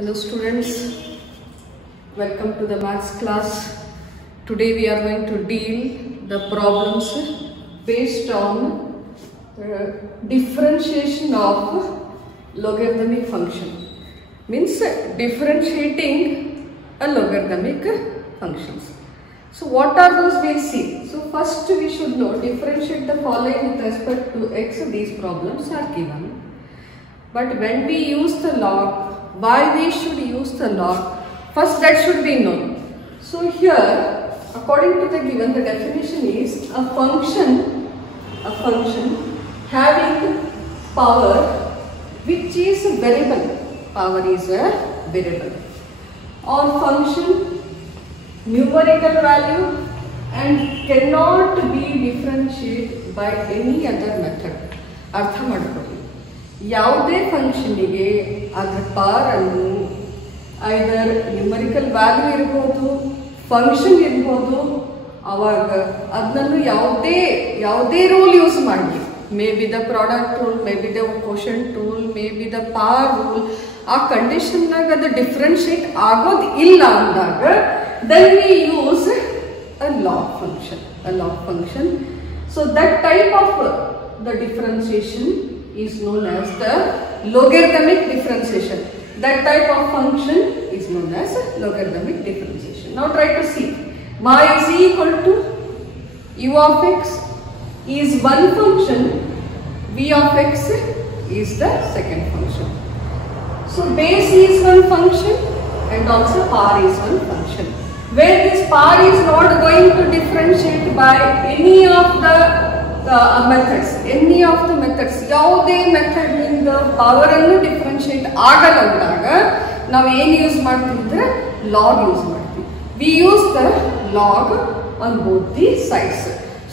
Hello students, welcome to the maths class. Today we are going to deal the problems based on differentiation of logarithmic function. Means differentiating a logarithmic functions. So what are those we'll see. So first we should know differentiate the following with respect to x. These problems are given. But when we use the log, why we should use the log? First that should be known. So here, according to the given, the definition is a function having power which is a variable. Power is a variable. On function, numerical value and cannot be differentiated by any other method. Artha madkoli. ಯಾವುದೇ ಫಂಕ್ಷನ್ಗೆ ಅದರ power ಅನ್ನು either numerical value ಇರಬಹುದು, function ಇರಬಹುದು, ಅವಾಗ ಅದನ್ನು ಯಾವುದೇ rule use ಮಾಡಿ, may be the product rule, may be the quotient rule, may be the power rule, ಆ ಕಂಡೀಷನ್ನಾಗ ಅದು ಡಿಫ್ರೆನ್ಶಿಯೇಟ್ ಆಗೋದು ಇಲ್ಲ ಅಂದಾಗ then we use a log function. So that type of the differentiation is known as the logarithmic differentiation. That type of function is known as logarithmic differentiation. Now try to see. Y is equal to u of x is one function, v of x is the second function. So base is one function and also power is one function. Where this power is not going to differentiate by any of the methods, ಯಾವುದೇ method ನಿಂದ power ಅನ್ನು differentiate ಆಗಲ್ಲ ಅಂದಾಗ ನಾವು ಏನು use ಮಾಡ್ತೀವಿ ಅಂದ್ರೆ log use ಮಾಡ್ತೀವಿ. We use the log on both the sides.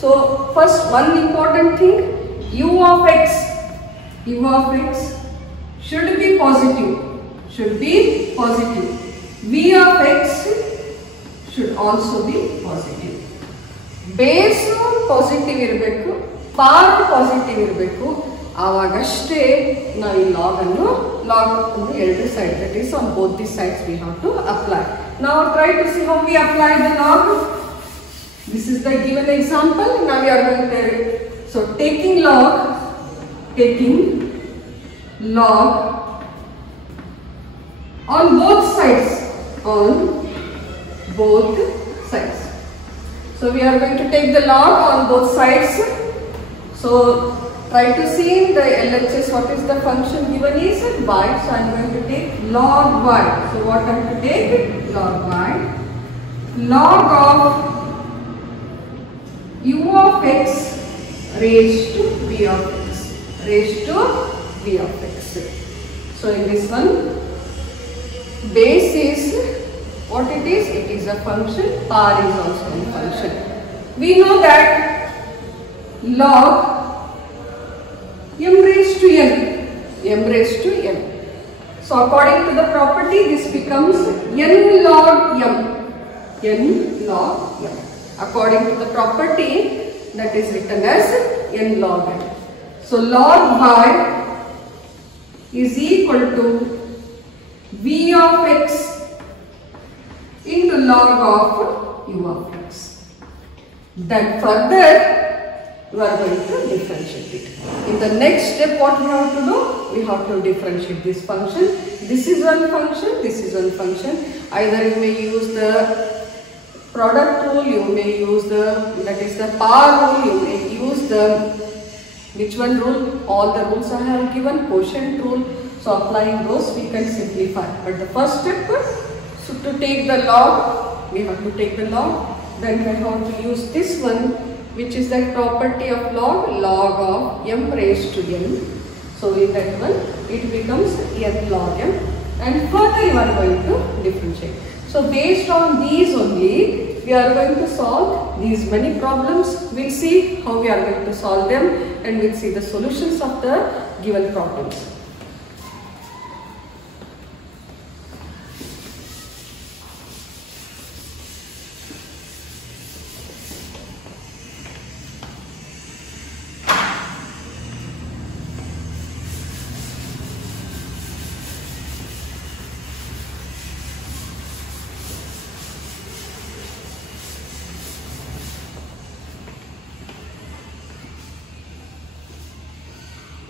So first one important thing, u of x should be positive. V of x should also be positive. Base positive ಇರಬೇಕು, part positive ಇರಬೇಕು. ಆವಾಗಷ್ಟೇ ನಾವು ಈ log ಅಂದ್ರೆ ಎರಡು side, that is on both the sides we have to apply. ನಾವು try to see how we apply the log. This is the given example. ನಾವು we are going to so taking log on both sides. So we are going to take the log on both sides. So try to see in the LHS what is the function given is y. So I am going to take log y. So what I am to take? Log y. Log of u of x raised to v of x. So in this one, base is what it is? It is a function. Power is also a function. We know that log m raised to n. So according to the property, this becomes n log m. According to the property, that is written as n log m. So log y is equal to v of x into log of u of x. Then further we are going to differentiate it. In the next step, what we have to do? We have to differentiate this function. This is one function. Either you may use the product rule, you may use the power rule, you may use the which one rule? All the rules I have given, quotient rule. So applying those we can simplify. But the first step, so to take the log, we have to take the log. Then we have to use this one, which is the property of log of m raised to n. So in that one, it becomes n log m. And further you are going to differentiate. So based on these only, we are going to solve these many problems. We'll see how we are going to solve them, and we'll see the solutions of the given problems.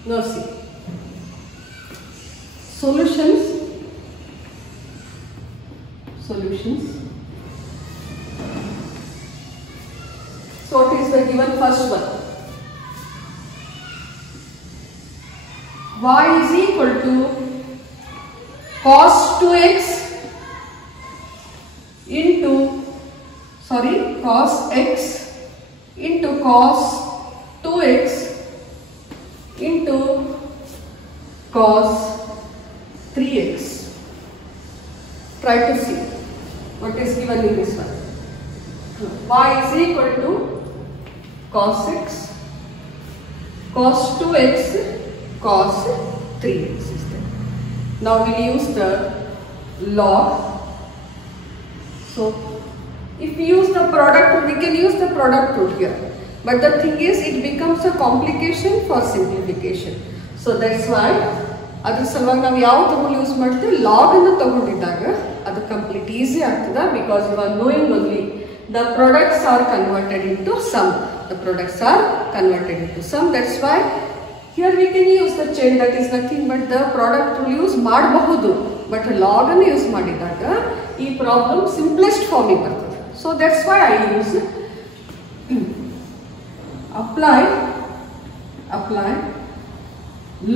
Now see, solutions. So what is the given first one? Y is equal to cos 2x into, cos x into cos 2x into cos 3x. Try to see what is given in this one. Y is equal to cos x, cos 2x, cos 3x is there. Now we will use the log. So if we use the product rule, we can use the product rule here. But the thing is, it becomes a complication for simplification. So that's why ಅದರ ಸಲುವಾಗಿ ನಾವು ಯಾವುದು rule use ಮಾಡ್ತೀವಿ, log ಅನ್ನು ತಗೊಂಡಿದ್ದಾಗ ಅದು complete easy ಆಗ್ತದೆ. Because you are knowing only the products are converted into sum. The products are converted into sum. That's why here we can use the chain, that is nothing but the product rule use ಮಾಡಬಹುದು. But log ಅನ್ನು use ಮಾಡಿದಾಗ ಈ problem simplest ಫಾರ್ಮಿಗೆ ಬರ್ತದೆ. So that's why I use apply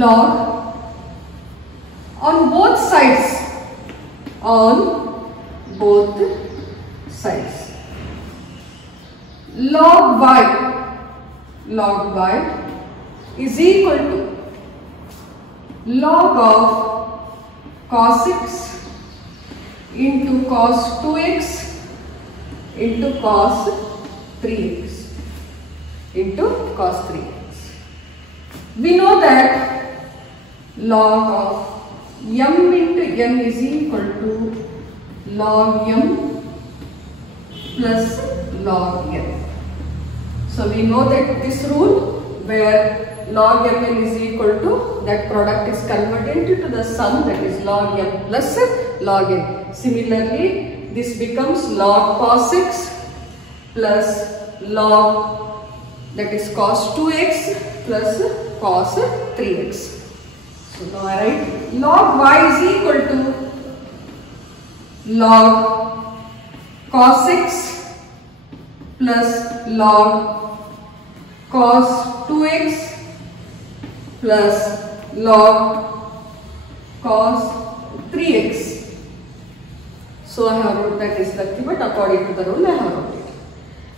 log on both sides. Log y is equal to log of cos x into cos 2x into cos 3x into cos 3x. We know that log of m into n is equal to log m plus log n. So we know that this rule where log mn is equal to, that product is converted into the sum, that is log m plus log n. Similarly, this becomes log cos x plus log, that is cos 2x plus cos 3x. So now I write log y is equal to log cos x plus log cos 2x plus log cos 3x. So I have wrote that is nothing but according to the rule I have wrote it.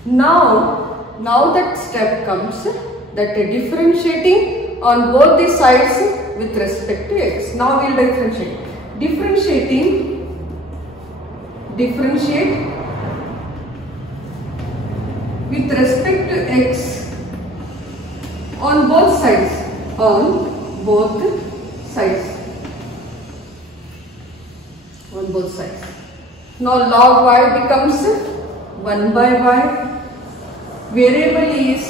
Now that step comes, that differentiating on both the sides with respect to x. Now we will differentiate. Differentiate with respect to x on both sides. Now log y becomes 1 by y. Variable is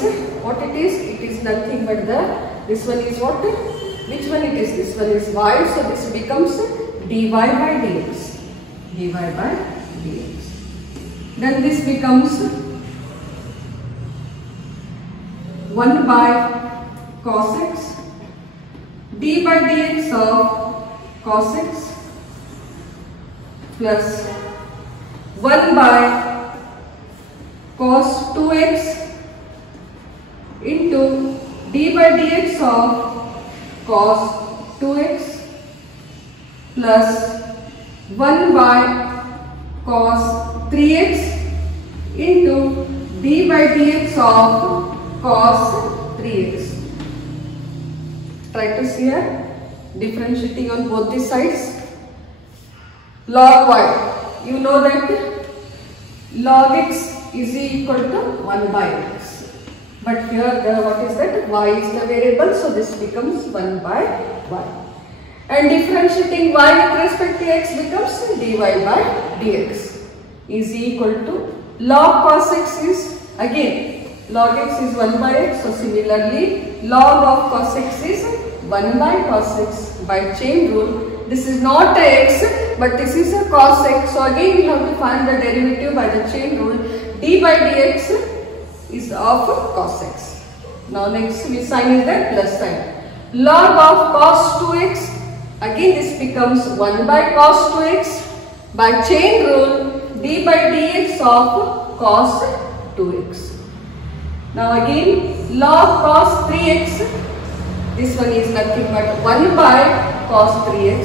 what it is? It is nothing but this one is what? Which one it is? This one is y. So this becomes dy by dx. Then this becomes 1 by cos x, d by dx of cos x plus 1 by cos 2x into d by dx of cos 2x plus 1 by cos 3x into d by dx of cos 3x. Try to see here, differentiating on both the sides. Log y, you know that log x is equal to 1 by x. But here what is that? Y is the variable, so this becomes 1 by y. And differentiating y with respect to x becomes dy by dx is equal to log cos x is again log x is 1 by x. So similarly, log of cos x is 1 by cos x. By chain rule, this is not a x, but this is a cos x. So again we have to find the derivative by the chain rule. D by dx is of cos x. Now next we sign is that plus sign. log of cos 2x, again this becomes 1 by cos 2x. By chain rule, d by dx of cos 2x. Now again log cos 3x, this one is nothing but 1 by cos 3x,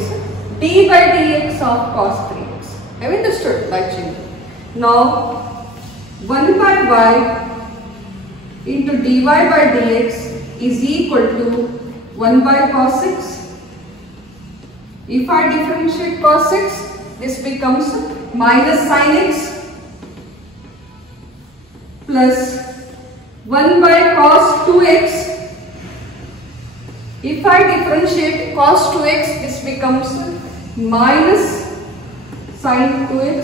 d by dx of cos 3x. Have you understood by chain? Now 1 by y into dy by dx is equal to 1 by cos x. If I differentiate cos x, this becomes minus sin x plus 1 by cos 2x. If I differentiate cos 2x, this becomes minus sin 2x.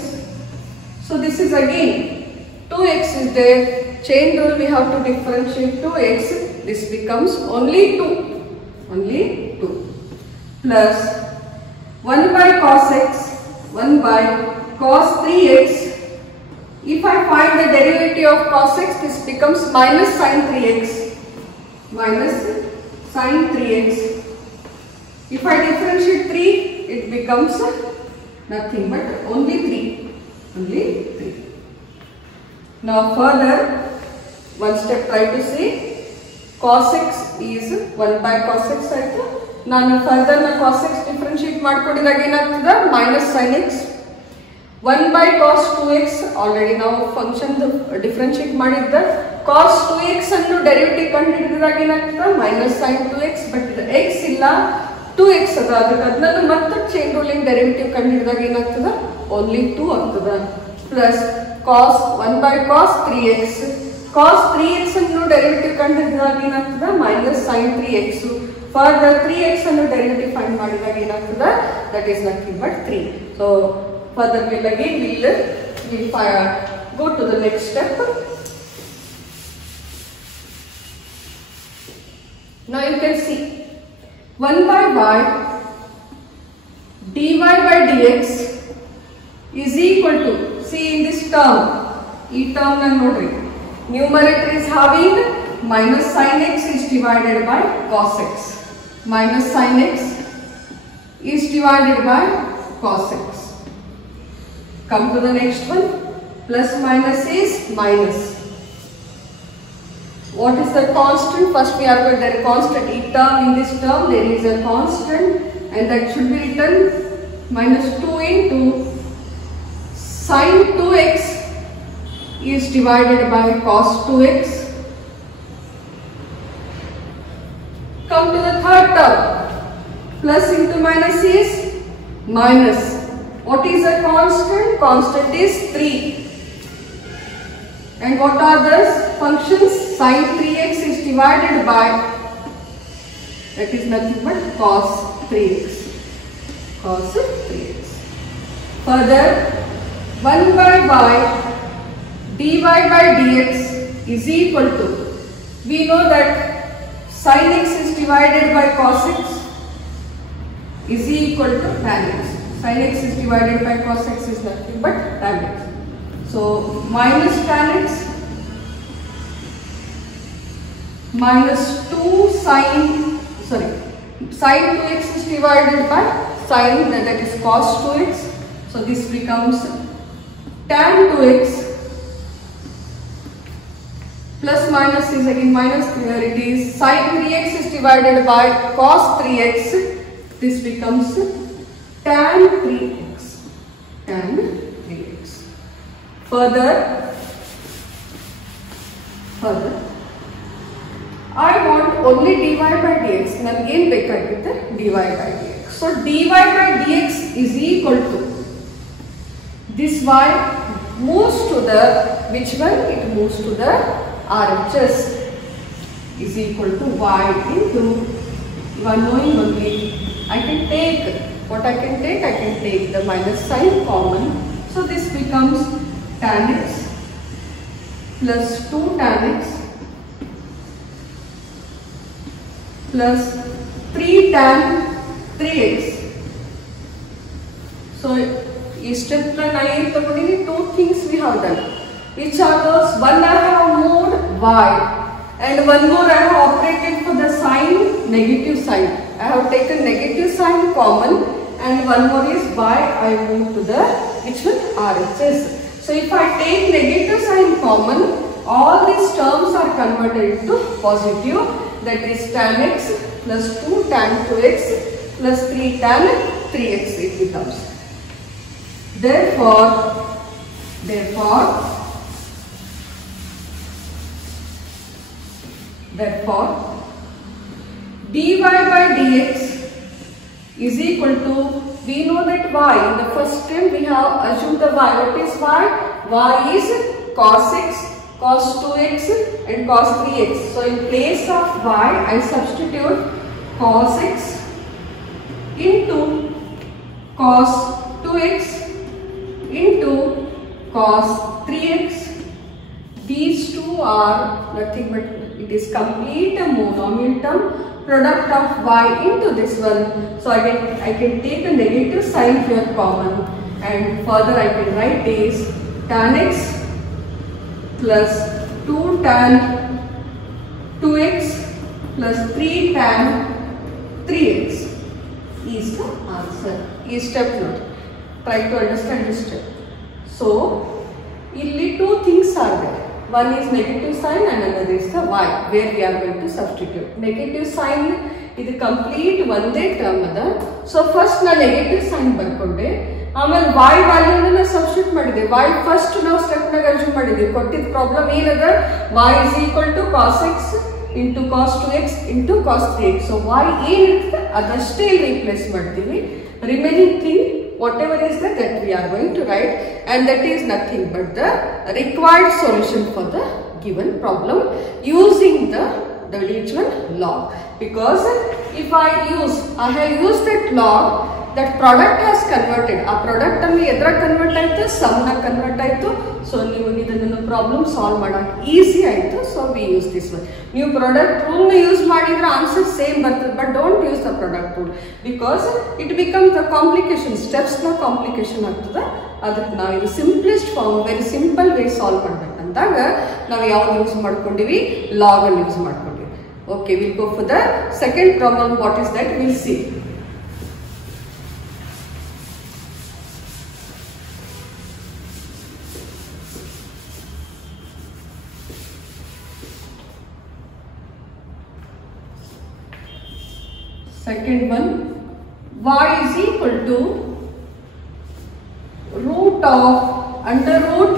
So this is again 2x is there. Chain rule we have to differentiate 2x. This becomes only 2. Only 2. Plus 1 by cos x, 1 by cos 3x. If I find the derivative of cos x, this becomes minus sin 3x. Minus sin 3x. If I differentiate 3, it becomes nothing but only 3. Only 3. Now further, one step try to see. Cos x is 1 by cos x ಆಯ್ತು. ನಾನು further cos x differentiate ಮಾಡ್ಕೊಂಡಿದಾಗ ಏನಾಗ್ತದೆ minus sin x. 1 by cos 2x already ನಾವು function differentiate ಮಾಡಿದ್ದ cos 2x ಅನ್ನು derivative ಕಂಡುಹಿಡಿದಾಗ ಏನಾಗ್ತದೆ minus sin 2x, but x ಇಲ್ಲ 2x ಅದ, ಅದಕ್ಕೆ ಅದನ್ನ ಮತ್ತೆ chain ruling derivative ಕಂಡುಹಿಡಿದಾಗ ಏನಾಗ್ತದೆ only 2 ಆಗ್ತದೆ. plus cos 1 by cos 3x, cos 3x ಅನ್ನು derivative ಕಂಡುಹಿಡಿದಾಗ ಏನಾಗ್ತದೆ minus sin 3x. further 3x ಅನ್ನು derivative find ಮಾಡಿದಾಗ ಏನಾಗ್ತದೆ that is nothing but 3. so further we'll go to the next step. Now you can see 1 by y dy by dx is equal to, see in this term, e term na nodri, numerator is having minus sin x is divided by cos x. Minus sin x is divided by cos x. Come to the next one. Plus minus is minus. What is the constant? First we are going to the constant e term. In this term there is a constant and that should be written minus 2 into sin 2x is divided by cos 2x. Come to the third term. Plus into minus is minus. What is the constant? Constant is 3. And what are the functions? Sin 3x is divided by, that is nothing but cos 3x. Cos 3x. Further, 1 by y dy by dx is equal to, we know that sin x is divided by cos x is equal to tan x. Sin x is divided by cos x is nothing but tan x. So minus tan x minus 2 sin 2x is divided by sin, that is cos 2x. So this becomes tan 2x plus minus is again minus, here it is sin 3x is divided by cos 3x. This becomes tan 3x. Tan 3x. Further, I want only dy by dx. Nange ಏನು ಬೇಕಾಗುತ್ತೆ dy by dx. So dy by dx is equal to, this y moves to the, which one? It moves to the RHS, is equal to y into, you are knowing only, I can take, what I can take the minus sign common. So this becomes tan x plus 2 tan x plus 3 tan 3x. So this step two things we have done. Which are those? One I have moved y And one more, I have operated for the sign, negative sign. I have taken negative sign common, and one more is y. I move to the which one? RHS. So if I take negative sign common, all these terms are converted into positive. That is tan x plus 2 tan 2x plus 3 tan 3x it becomes. Therefore, dy by dx is equal to, we know that y, in the first term we have assumed the y. What is y? Y is cos x, cos 2x and cos 3x. So in place of y, I substitute cos x into cos 2x into cos 3x. These two are nothing but it is complete monomial term, product of y into this one. So I can take a negative sign here common, and further I can write this tan x plus 2 tan 2x plus 3 tan 3x is the answer. Is step note. Try to understand this step. So, ಇಲ್ಲಿ two things are there. One is negative sign and another is the y, where we are going to substitute. Negative sign is complete one day term ada. So first na negative sign barkonde. ಆಮೇಲೆ y value ನ substitute ಮಾಡಿದೆ. y first ನಾವು step ನಾಗ assume ಮಾಡಿದ್ವಿ. ಕೊಟ್ಟಿದ್ದ problem ಏನದ? y is equal to cos x into cos 2x into cos 3x. So y ಏನಿರುತ್ತೆ ಅದಷ್ಟೇ ರೀಪ್ಲೇಸ್ ಮಾಡ್ತೀವಿ. Remaining thing whatever is that we are going to write, and that is nothing but the required solution for the given problem using the which one? Log. Because if I have used that log, that product has converted. A product alli edra convert aaytu, sum na convert aaytu. So ನೀವು ಇದನ್ನ problem solve ಮಾಡಕ್ಕೆ easy ಆಯ್ತು. So we use this one. ನೀವು product rule ನ use ಮಾಡಿದ್ರೆ answer same ಬರ್ತದೆ, but don't use the product rule because it becomes the complication. Steps ನ complication ಆಗ್ತದೆ. ಅದಕ್ಕೆ ನಾವು ಇದು simplest form, very simple way solve ಮಾಡಬೇಕು ಅಂದಾಗ ನಾವು ಯಾವುದು ಯೂಸ್ ಮಾಡ್ಕೊಂಡಿವಿ? log ಅನ್ನು use ಮಾಡ್ಕೊಂಡಿವಿ. Okay, we'll go for the second problem. What is that? We'll see. Second one, y is equal to root of under root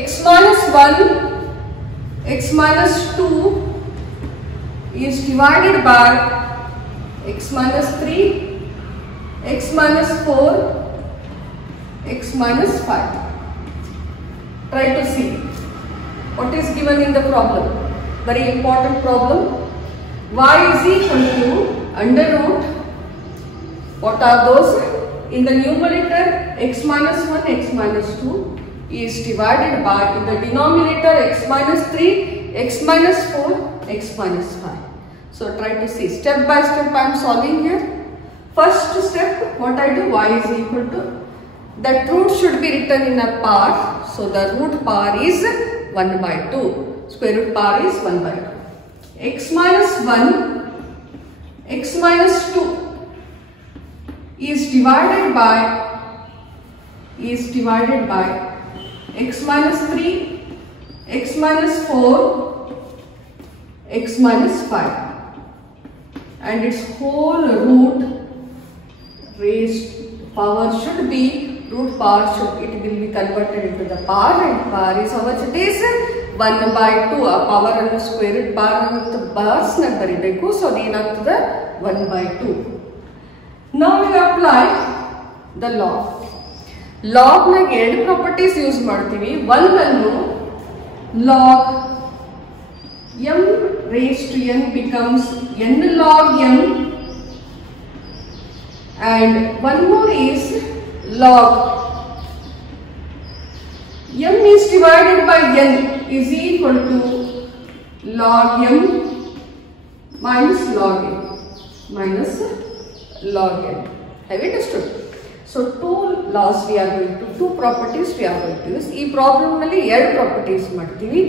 x minus 1 x minus 2 is divided by x minus 3 x minus 4 x minus 5. Try to see what is given in the problem. Very important problem. Y is equal to under root, what are those? In the numerator x minus 1 x minus 2 is divided by, in the denominator x minus 3 x minus 4 x minus 5. So try to see step by step. I am solving here. First step, what I do? Y is equal to, that root should be written in a power. So the root power is 1 by 2. Square root power is 1 by 2. X minus 1 x minus 2 is divided by x minus 3 x minus 4 x minus 5, and its whole root raised power should be, root power should, it will be converted into the power, and power is how much it is? 1 by 2. A power and square root power and bars na baribeku. So the 1 by 2. Now we apply the log. Log na ಎರಡು properties use ಮಾಡ್ತೀವಿ. One ಅನ್ನು log m raised to n becomes n log m, and one more is log m is divided by n is equal to log m minus log n minus log n. Have you understood? So two laws we are going to, two properties we are going to use. Ee problem nalli ಎರಡು properties ಮಾಡ್ತೀವಿ.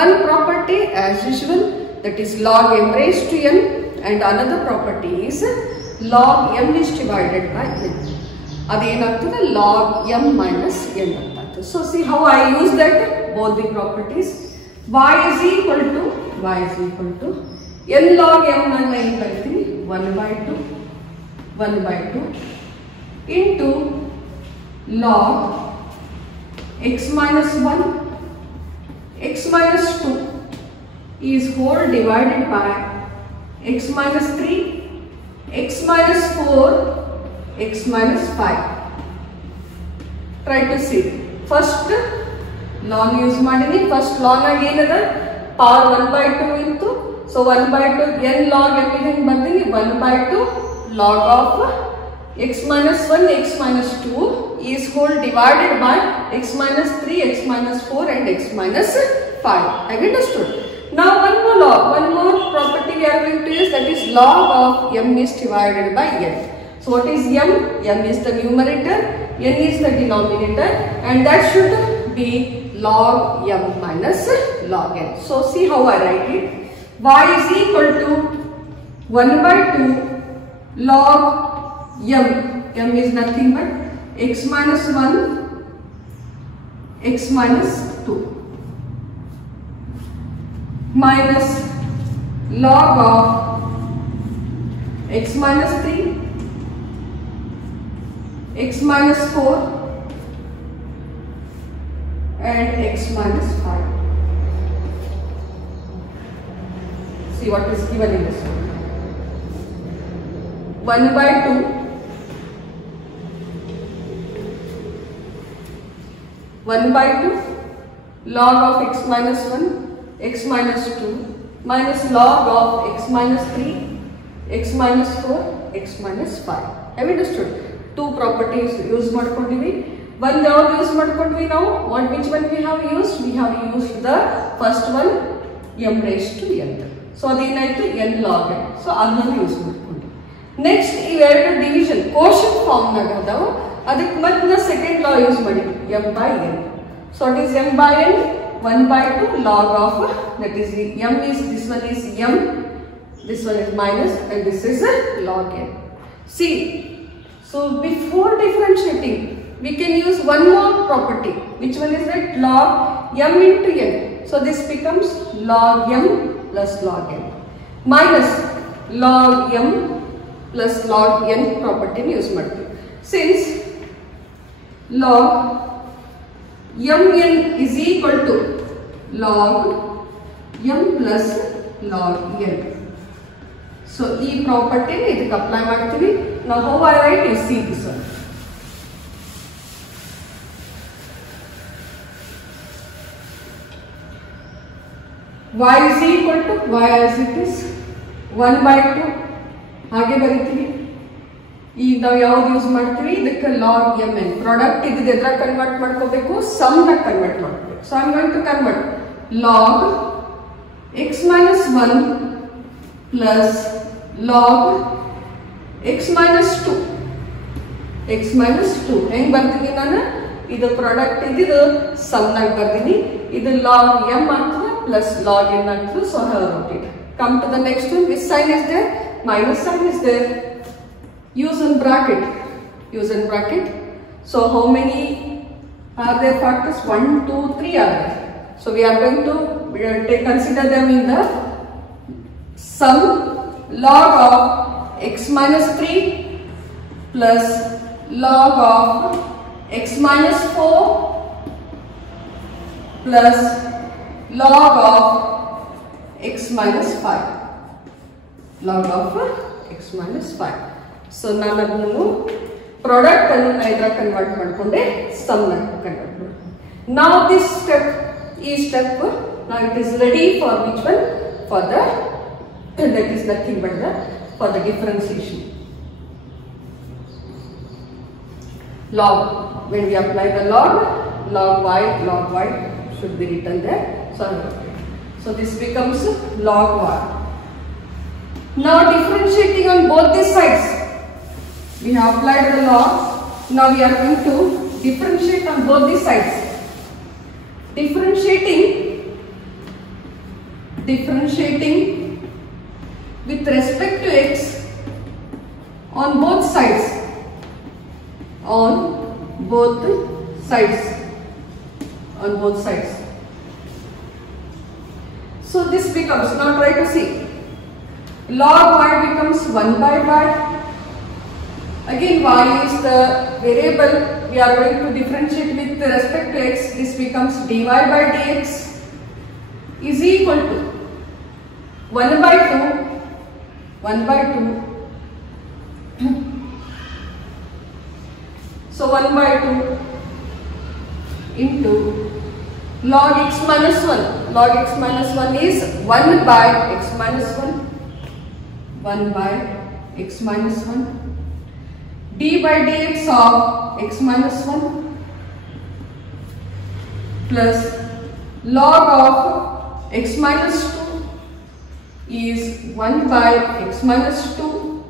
One property as usual, that is log m raised to n, and another property is log m is divided by n. Adenagtade log m minus n anta. So see how I use that both the properties. Y is equal to n log m nanna ಏನು ಕರಿತೀವಿ 1 by 2 into log x minus 1 x minus 2 is whole divided by x minus 3 x minus 4 x minus 5. Try to see. First log use madini. First log age ಏನದ power 1 by 2 into, so 1 by 2 n log m ಇದನ್ನು ಬರ್ತೀನಿ 1 by 2 log of x minus 1 x minus 2 is whole divided by x minus 3 x minus 4 and x minus 5. Have you understood? Now one more property we are going to use, that is log of m is divided by n. So what is m? M is the numerator, n is the denominator, and that should be log m minus log n. So see how I write it. Y is equal to 1 by 2 log m. M is nothing but x minus 1 x minus 2 minus log of x minus 3 x minus 4 and x minus 5. See what is given in this one. 1 by 2 1 by 2 log of x minus 1 x minus 2 minus log of x minus 3 x minus 4 x minus 5. Have you understood? Two properties use madkondivi. One yavu use madkondvi now. Which one we have used? We have used the first one m raised to n. So adenaytu n log n. So adna use madkondi. Next ivedu division quotient form naga adavu. Adik matna second law use madi m by n. So it is m by n 1 by 2 log of, that is m is, this one is m, this one is minus, and this is log n. See, so before differentiating we can use one more property. Which one is that? Log m into n. So this becomes log m plus log n minus log m plus log n property use ಮಾಡ್ತೀವಿ. Since log mn is equal to log m plus log n. So e property ಇದಕ್ಕೆ apply ಮಾಡ್ತೀವಿ. Now how I write? You see this one. Y is equal to, y as it is 1 by 2 ಹಾಗೆ ಬರೀತೀವಿ. ಈಗ ನಾವು ಯಾವ್ದು use ಮಾಡ್ತೀವಿ? ಇದಕ್ಕೆ log mn product ಇದು ಎದ್ರ ಕನ್ವರ್ಟ್ ಮಾಡ್ಕೋಬೇಕು? ಸಮ್ ನ ಕನ್ವರ್ಟ್ ಮಾಡ್ಕೋಬೇಕು. So I am going to convert log x minus 1 plus log x minus 2 ಹೆಂಗ್ ಬರ್ತೀನಿ ನಾನು? ಇದು ಪ್ರಾಡಕ್ಟ್ ಇದ್ದು ಸಮ್ ನಾಗ ಬರ್ತೀನಿ. ಇದು log m ಆಗ್ತದೆ plus log n ಆಗ್ತದೆ. So I have wrote it. Come to the next one. Which sign is there? Minus sign is there. Use in bracket. So how many are there factors? 1, 2, 3 are there. So we are going to consider them in the sum. Log of x minus 3 plus log of x minus 4 plus log of x minus 5. Log of x minus 5. So ನಾನು ಅದನ್ನು product ಅನ್ನು ಇದರ convert ಮಾಡಿಕೊಂಡೆ some ನ convert ಮಾಡ್ಕೊಂಡೆ. Now this step, now it is ready for which one? For the, that is nothing but for the differentiation. Log, when we apply the log y should be written there. So this becomes log y. Now differentiating on both these sides. We have applied the log. Now we are going to differentiate on both these sides. Differentiating differentiating with respect to x on both sides. On both sides. On both sides. So this becomes, now try to see, log y becomes 1 by y. Again y is the variable we are going to differentiate with respect to x. This becomes dy by dx is equal to 1 by 2. So 1 by 2 into log x minus 1. Log x minus 1 is 1 by x minus 1. 1 by x minus 1. D by dx of x minus 1 plus log of x minus 2 is 1 by x minus 2.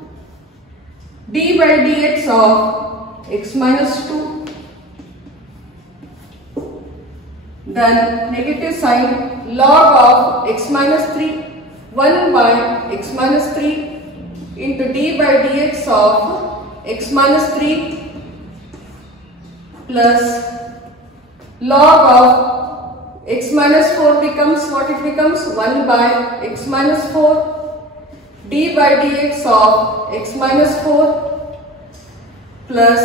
D by dx of x minus 2. Then negative sign, log of x minus 3, 1 by x minus 3 into d by dx of x minus 3 plus log of x minus 4 becomes what it becomes, 1 by x minus 4 d by dx of x minus 4 plus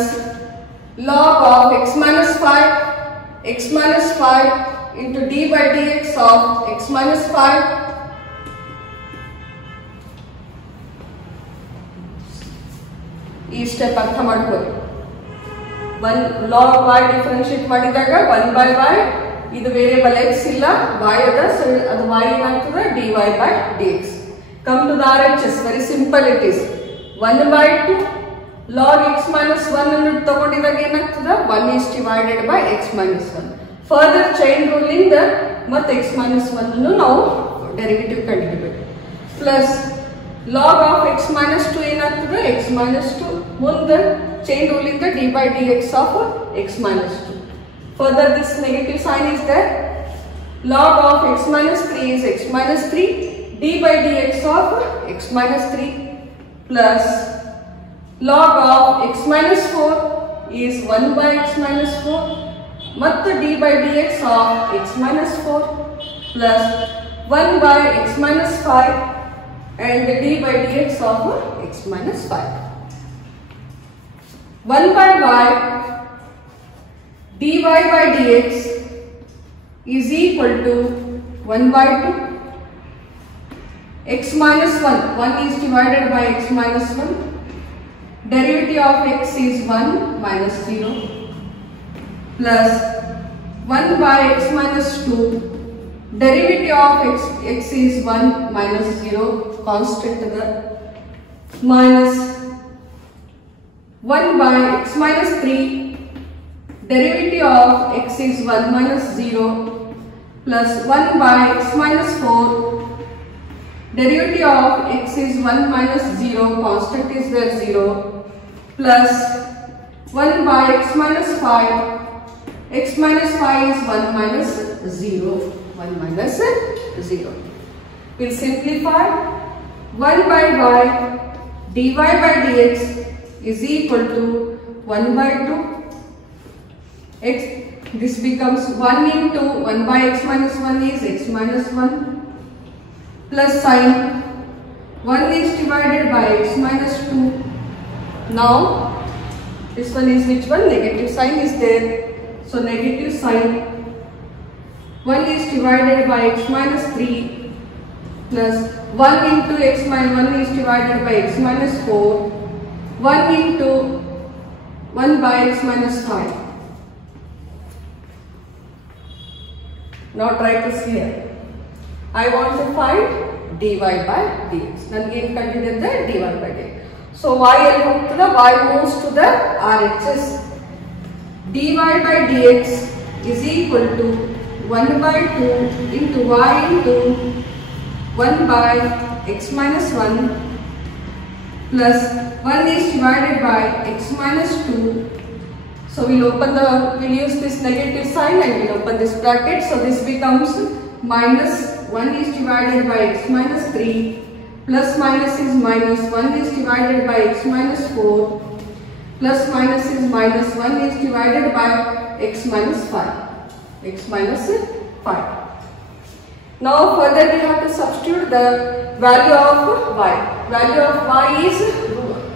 log of x minus 5 into d by dx of x minus 5 ಈ step ಅರ್ಥ ಮಾಡ್ಕೊಳ್ಳಿ. 1 log y differentiate ಮಾಡಿದಾಗ 1 by y, ಇದು variable x ಇಲ್ಲ y ಅದ, so ಅದು y ಏನಾಗ್ತದೆ dy by dx. Come to the RHS, very simple it is. 1 by 2 log x minus 1 ಅನ್ನು ತಗೊಂಡಿದಾಗ ಏನಾಗ್ತದೆ 1 is divided by x minus 1. Further chain rule ಇಂದ ಮತ್ತೆ x minus 1 ಅನ್ನು ನಾವು ಡೆರಿವೇಟಿವ್ ಕಂಡುಹಿಡಿಯಬೇಕು. Plus log of x minus 2 ಏನಾಗ್ತದೆ x minus 2 ಮುಂದೆ chain rule ಇಂದ d by dx of x minus 2. Further this negative sign is there. Log of x minus 3 is x minus 3 d by dx of x minus 3 plus log of x minus 4 is 1 by x minus 4 ಮತ್ತೆ d by dx of x minus 4 plus 1 by x minus 5 and d by dx of x minus 5. 1 by y dy by dx is equal to 1 by 2 x minus 1. 1 is divided by x minus 1. Derivative of x is 1 minus 0 plus 1 by x minus 2. Derivative of x is 1 minus 0 constant minus 1 by x minus 3. Derivative of x is 1 minus 0 plus 1 by x minus 4. Derivative of x is 1 minus 0 constant is there 0 plus 1 by x minus 5. X minus 5 is 1 minus 0. 1 minus 0. We'll simplify. 1 by y dy by dx is equal to 1 by 2 x. This becomes 1 into 1 by x minus 1 is x minus 1 plus sign 1 is divided by x minus 2. Now this one is which one? Negative sign is there. So negative sign 1 is divided by x minus 3 plus 1 into x minus 1 is divided by x minus 4. 1 into 1 by x minus 5. Now try to see here. I want to find dy by dx. Nange ಏನು ಕಂಡುಹಿಡಿದಿದೆ dy by dx. So y ಎಲ್ಲಿ ಹೋಗ್ತದೆ? Y moves to the RHS. dy by dx is equal to 1 by 2 into y into 1 by x minus 1 plus 1 is divided by x minus 2. So we'll use this negative sign and we'll open this bracket. So this becomes minus 1 is divided by x minus 3, plus minus is minus, 1 is divided by x minus 4, plus minus is minus, 1 is divided by x minus 5. X minus 5. Now further we have to substitute the value of y. Value of y is,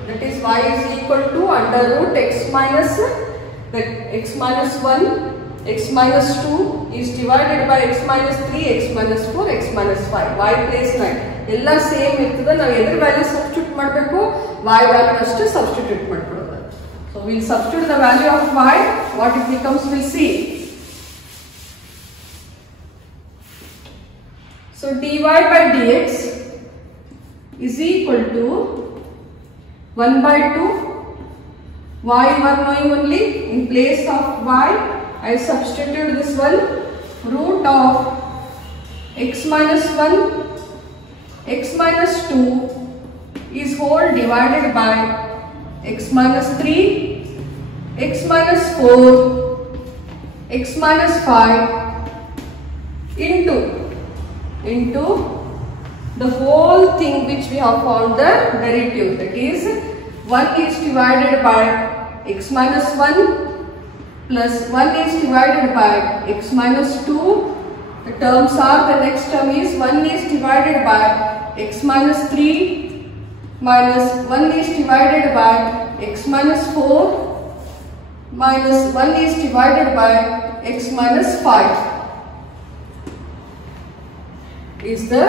that is y is equal to under root x minus, x minus 1, x minus 2 is divided by x minus 3, x minus 4, x minus 5. Y place 9. ಎಲ್ಲ same ಇರ್ತದೆ. ನಾವು ಎದ್ರ value substitute ಮಾಡಬೇಕು, y value ಅಷ್ಟು substitute ಮಾಡ್ಕೊಳ್ಳೋದು. So we'll substitute the value of y. What it becomes we'll see. So dy by dx is equal to 1 by 2, y1 knowing only, in place of y I substitute this one, root of x minus 1, x minus 2 is whole divided by x minus 3, x minus 4, x minus 5 into the whole thing which we have found the derivative, that is 1 is divided by x minus 1 plus 1 is divided by x minus 2. The terms are, the next term is 1 is divided by x minus 3 minus 1 is divided by x minus 4 minus 1 is divided by x minus 5 is the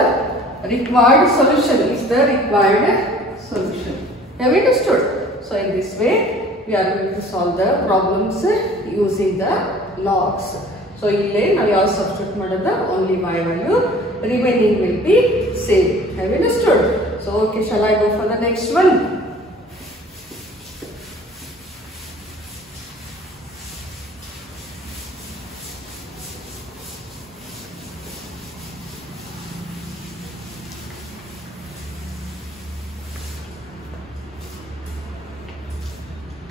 required solution, Have you understood? So in this way we are going to solve the problems using the logs. So ಇಲ್ಲಿ ನಾವು ಯಾವ substitute ಮಾಡೋದು, only y value, remaining will be same. Have you understood? So okay, shall I go for the next one?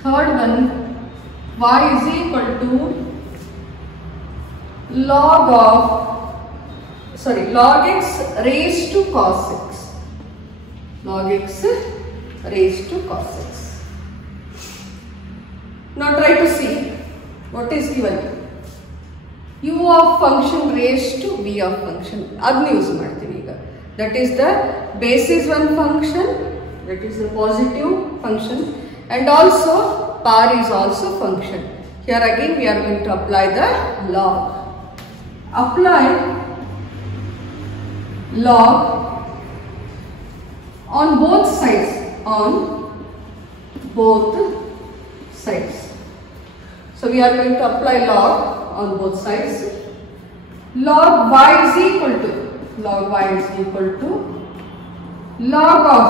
Third one, y is equal to log x raised to cos x. Log x raised to cos x. Now try to see what is given. U of function raised to v of function. Adni use ಮಾಡ್ತೀವಿ ಈಗ. That is the basis one function, that is the positive function, and also power is also function. Here again we are going to apply the log. Apply log on both sides, So we are going to apply log on both sides. Log y is equal to log of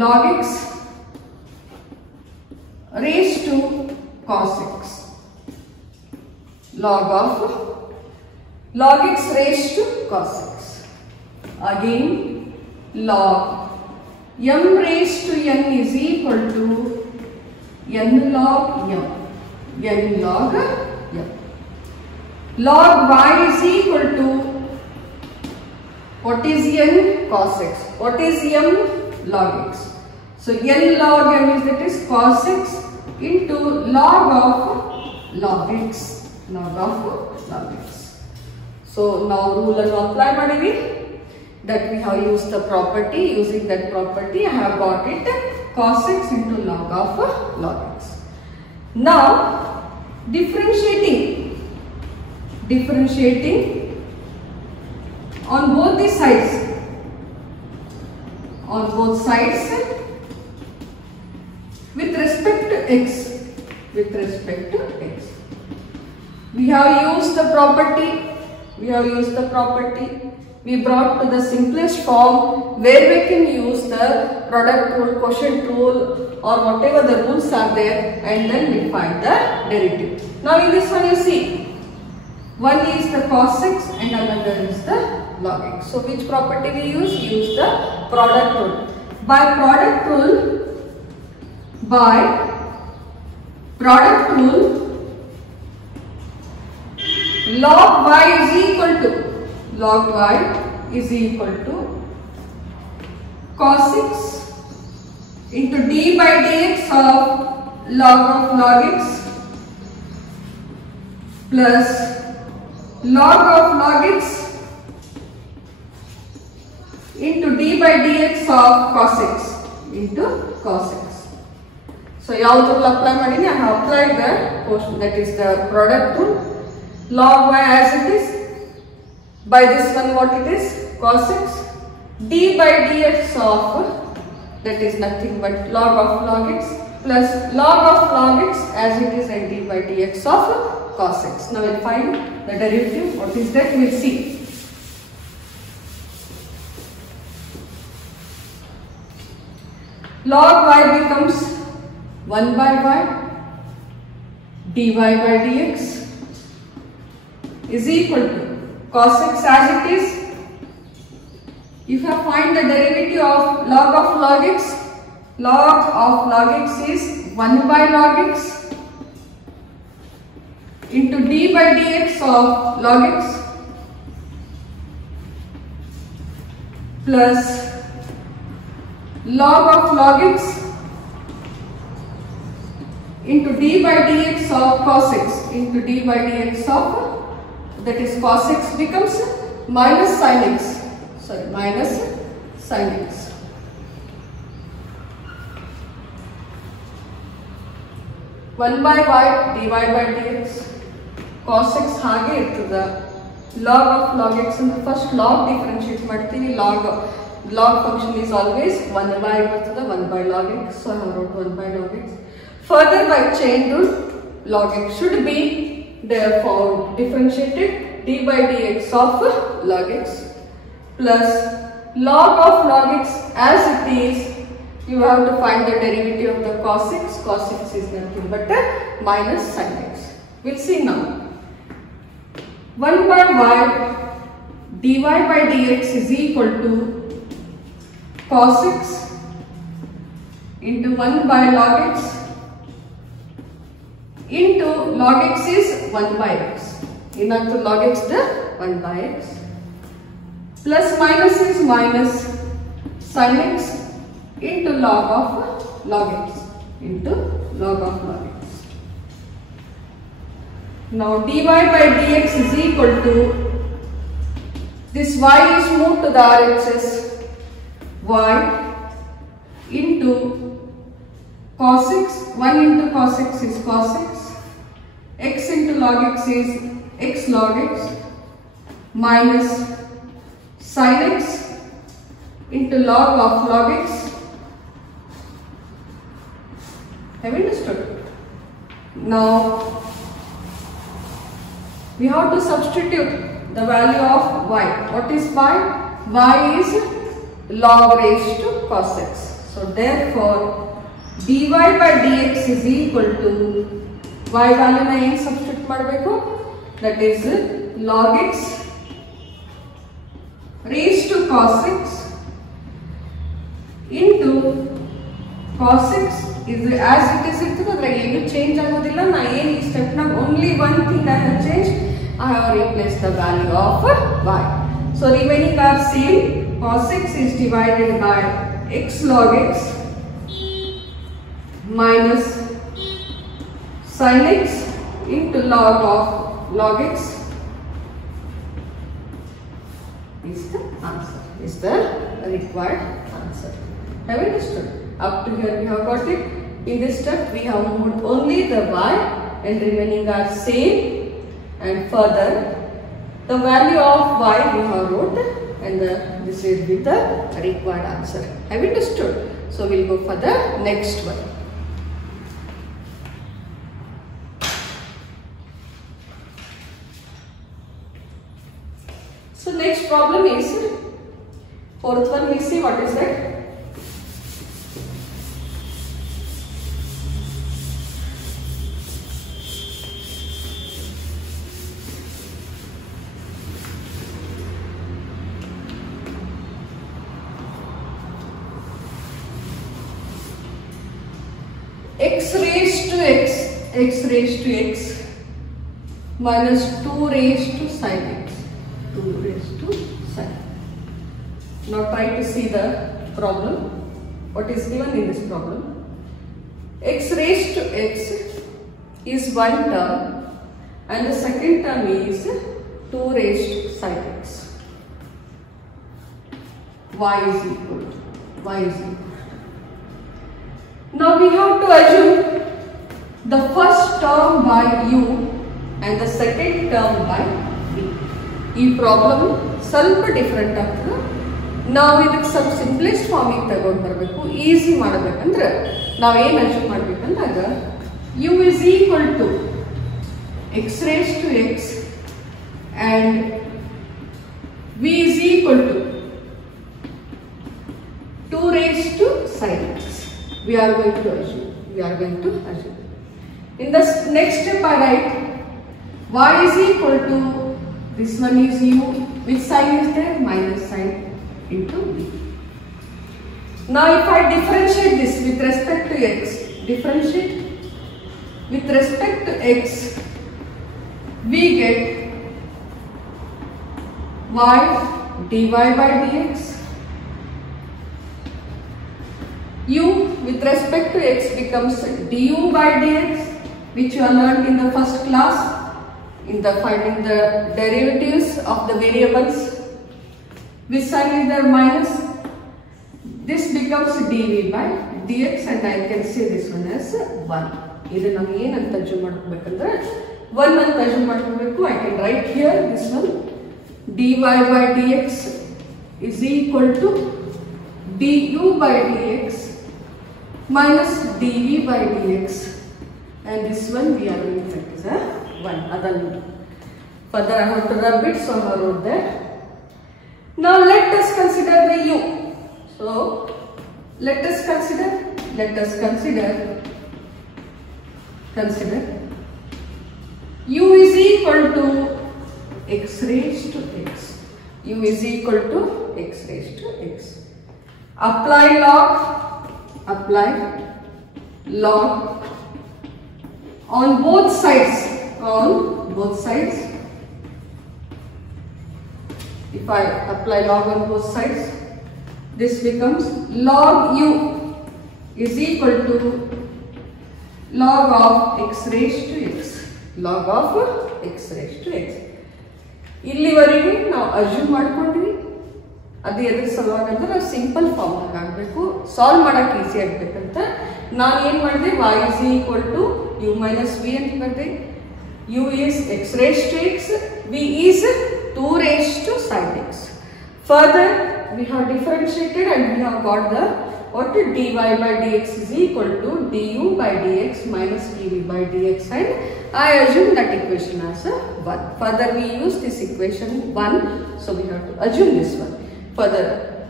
log x raised to cos x. Log of log x raised to cos x. Again log m raised to n is equal to n log m. Log y is equal to, what is n? Cos x. What is m? Log x. So n log m is, that is cos x into log of log x. So now rule and apply ಮಾಡಿವಿ, that we have used the property. Using that property I have got it cos x into log of log x. Now differentiating on both the sides, with respect to x. We have used the property. We brought to the simplest form where we can use the product rule, quotient rule, or whatever the rules are there, and then we find the derivative. Now in this one you see, one is the cos x and another is the log x. So which property we use? Use the product rule. By product rule, log y is equal to log y is equal to cos 6 into d by dx of log x plus log x into d by dx of cos x into cos x. So, yavudu apply madini, I have applied the portion, that is the product rule. Log y as it is, by this one what it is, cos x, d by dx of, that is nothing but log of log x plus log of log x as it is, and d by dx of cos x. Now, we will find the derivative. What is that? We will see. Log y becomes 1 by y dy by dx is equal to cos x as it is. If you find the derivative of log x, log of log x is 1 by log x into d by dx of log x plus log of log x into d by dx of cos x into d by dx of, that is cos x becomes minus sin x, sorry, minus sin x. One by y dy by dx cos x ಹಾಗೆ ಇರ್ತದೆ. log of log x and first log differentiate ಮಾಡ್ತೀವಿ. log function is always 1 by ಬರ್ತದೆ, 1 by log x, so I have wrote 1 by log x. Further, by chain rule, log x should be therefore differentiated d by dx of log x plus log of log x as it is. You have to find the derivative of the cos x. Cos x is nothing but minus sin x. We'll see now. 1 by y dy by dx is equal to cos x into 1 by log x into log x is 1 by x. Into log x the 1 by x plus minus is minus sin x into log of log x into log of log x. Now dy by dx is equal to, this y is moved to the RHS, y into cos x, 1 into cos x is cos x, x into log x is x log x minus sin x into log of log x. Have you understood? Now we have to substitute the value of y. What is y? Y is log raised to cos x. So therefore dy by dx is equal to, y value na ಏನು substitute ಮಾಡಬೇಕು, that is log x raised to cos x into cos x is as it is ಇರ್ತದೆ, ಅದ್ರಾಗ ಏನು change ಆಗೋದಿಲ್ಲ. ನಾ ಏನು ಈ step ನಾಗ only one thing I have changed, I have replaced the value of y. So remaining are same. Cos x is divided by x log x minus sin x into log of log x is the answer, is the required answer. Have you understood? Up to here we have got it. In this step we have moved only the y and remaining are same, and further the value of y we have wrote, and this will be the required answer. Have you understood? So we will go for the next one. So next problem is fourth one. We see what is that. X raised to x minus 2 raised to sin x, 2 raised to Now try to see the problem. What is given in this problem? X raised to x is one term and the second term is 2 raised to sine x. Y is equal to. Now we have to assume the first term by u and the second term by v. ಈ problem ಸ್ವಲ್ಪ different ಆಗ್ತದೆ. ನಾವು ಇದಕ್ಕೆ ಸ್ವಲ್ಪ simplest ಫಾರ್ಮಿಗೆ ತಗೊಂಡು ಬರಬೇಕು. Easy ಮಾಡಬೇಕಂದ್ರೆ ನಾವೇನು achieve ಮಾಡಬೇಕಂದಾಗ u is equal to x raised to x and v is equal to 2 raised to sin x. We are going to assume. In the next step I write y is equal to, this one is u, which sign is there? Minus sign into v. Now if I differentiate this with respect to x, we get y dy by dx. U with respect to x becomes du by dx, which you have learned in the first class in the finding the derivatives of the variables. Which sign is there? Minus. This becomes dv by dx and I can say this one as 1. Idu namu ಏನು ಅಂತ assume ಮಾಡಬೇಕಂದ್ರೆ 1 ಅಂತ assume ಮಾಡಬೇಕು. I can write here this one dy by dx is equal to du by dx minus dv by dx, and this one we are going to take as a 1. Adallu further I have to rub it, so I wrote that. Now let us consider the u. So let us consider u is equal to x raised to x. U is equal to x raised to x. Apply log on both sides. If I apply log on both sides, this becomes log u is equal to log of x raised to x. ಇಲ್ಲಿವರೆಗೆ ನಾವು assume ಮಾಡ್ಕೊಂಡ್ವಿ. ಅದು ಎದ್ರ ಸಲುವಾಗಿ ಅಂದ್ರೆ ನಾವು simple form ಆಗಬೇಕು, solve ಮಾಡಕ್ಕೆ ಈಸಿ ಆಗ್ಬೇಕಂತ ನಾನು ಏನು ಮಾಡಿದೆ, y is equal to u minus v ಅಂತ ಬರೆದೆ. u is x raised to x, v is 2 raised to sin x. Further we have differentiated and we have got the what dy by dx is equal to du by dx minus dv by dx, and I assume that equation as a 1. Further we use this equation 1, so we have to assume this one. Further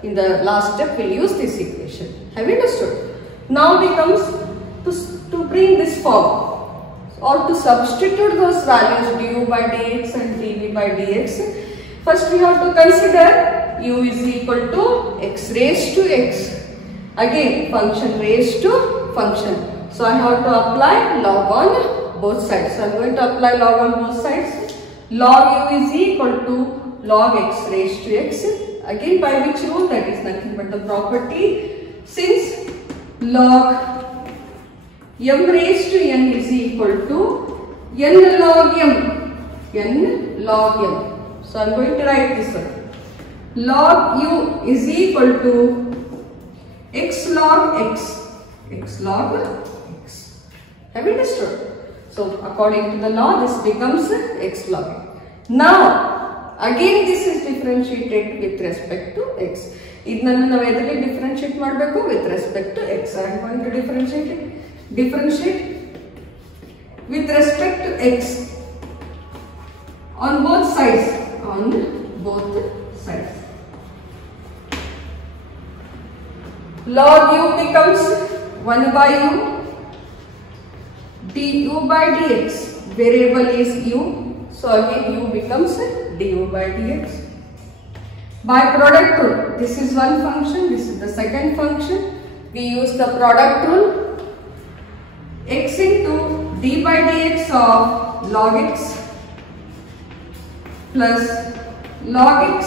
in the last step we'll use this equation. Have you understood? Now becomes to bring this form or to substitute those values du by dx and dv by dx. First we have to consider u is equal to x raised to x. Again function raised to function. So I have to apply log on both sides. So I am going to apply log on both sides. Log u is equal to log x raised to x. Again by which rule? That is nothing but the property. Since log m raised to n is equal to n log m. So I am going to write this one. Log u is equal to x log x. Have you understood? So according to the law, this becomes x log x. Now again this is differentiated with respect to x. ಇದನ್ನ ನಾವು ಎದರಲ್ಲಿ differentiate ಮಾಡಬೇಕು? with respect to x. I am going to differentiate with respect to x on both sides. Log u becomes 1 by u du by dx. Variable is u, so again u becomes du by dx. By product rule, this is one function, this is the second function. We use the product rule. X into d by dx of log x plus log x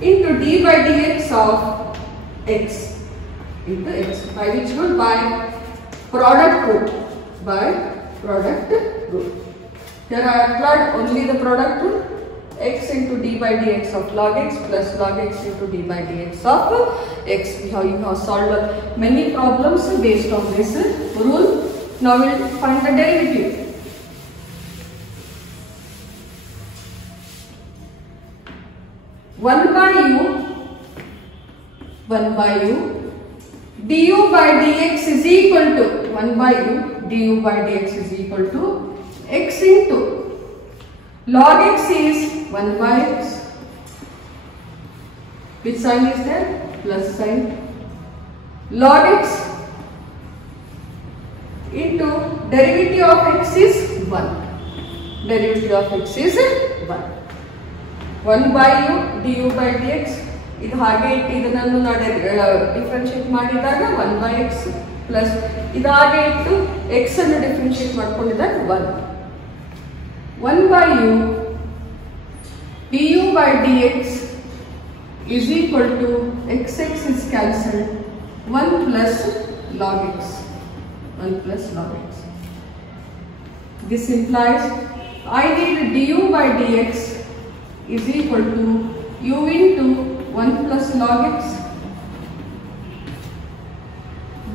into d by dx of x into x. By which rule? By product rule. By product rule. Here I applied only the product rule. X into d by dx of log x plus log x into d by dx of x. You have solved many problems based on this rule. Now we will find the derivative. One by u du by dx is equal to 1 by u du by dx is equal to x into log x is 1 by x. Which sign is there? Plus sign. Log x into derivative of x is 1. Derivative of x is 1. 1 by u du by dx. ಇದು ಹಾಗೆ ಇಟ್ಟು ಇದನ್ನು differentiate ಮಾಡಿದಾಗ 1 by x plus ಇದು ಹಾಗೆ ಇಟ್ಟು x ಅನ್ನು differentiate ಮಾಡ್ಕೊಂಡಿದ್ದಾಗ 1 by u du by dx is equal to xx is cancelled 1 plus log x. 1 plus log x. This implies I need du by dx is equal to u into 1 plus log x.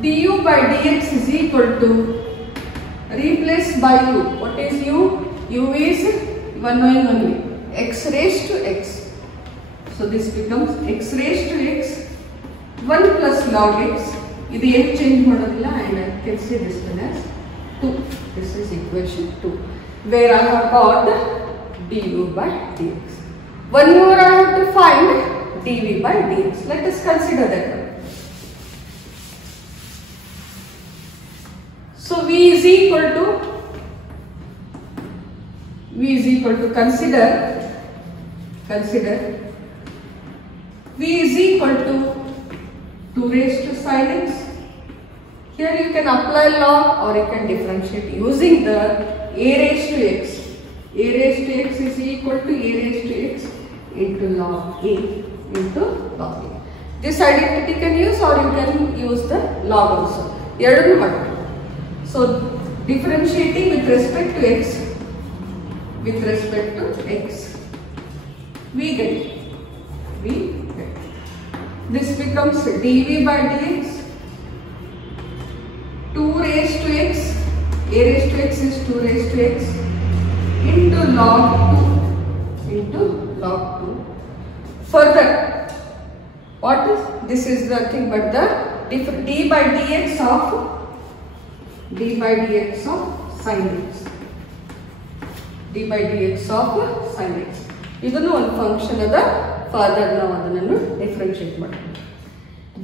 Du by dx is equal to replace by u. What is u? U is 1 knowing only x raised to x. So this becomes x raised to x 1 plus log x. This is change modula and I can say this one as 2. This is equation 2 where I have got du by dx. One more I have to find dv by dx. Let us consider that one. So v is equal to consider v is equal to 2 raised to sin x. Here you can apply log or you can differentiate using the a raised to x. A raised to x is equal to a raised to x into log a into log a. This identity can use or you can use the log also. So differentiating with respect to x, we get this becomes dv by dx 2 raised to x, a raised to x is 2 raised to x into log 2 Further, what is this is the thing but the d by dx of sin x. d by dx of sin x. ಇದನ್ನು ಒಂದು function ಅದ further ನಾವು ಅದನ್ನು differentiate ಮಾಡ್ತೀವಿ.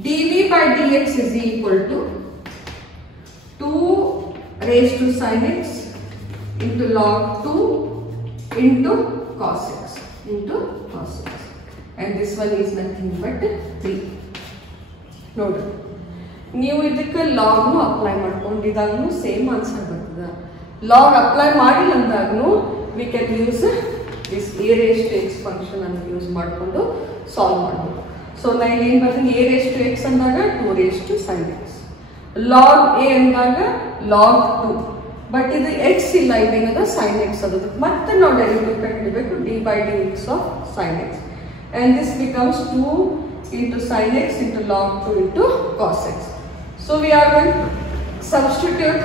dv by dx is equal to 2 raised to sin x into log 2 into cos x and this one is nothing but 3. ನೋಡಿ ನೀವು ಇದಕ್ಕೆ log ನು ಅಪ್ಲೈ ಮಾಡ್ಕೊಂಡಿದ್ದಾಗನು ಸೇಮ್ ಆನ್ಸರ್ ಬರ್ತದೆ. ಲಾಗ್ ಅಪ್ಲೈ ಮಾಡಿಲ್ಲ ಅಂದಾಗನು we can use this a raised to x function ಅನ್ನು use ಮಾಡಿಕೊಂಡು solve ಮಾಡಬಹುದು. So ನಾನು ಏನು ಬರ್ತೀನಿ a raised to x ಅಂದಾಗ 2 raised to sin x log a ಅಂದಾಗ log 2 ಬಟ್ ಇದು x ಇಲ್ಲ ಇದೇನದ sin x ಅದಕ್ಕೆ ಮತ್ತೆ ನಾವು ಡೆರಿವೇಟಿವ್ ಕಂಡುಹಿಡಿಯಬೇಕು d by dx of sin x and this becomes 2 into sin x into log 2 into cos x. So we are going to substitute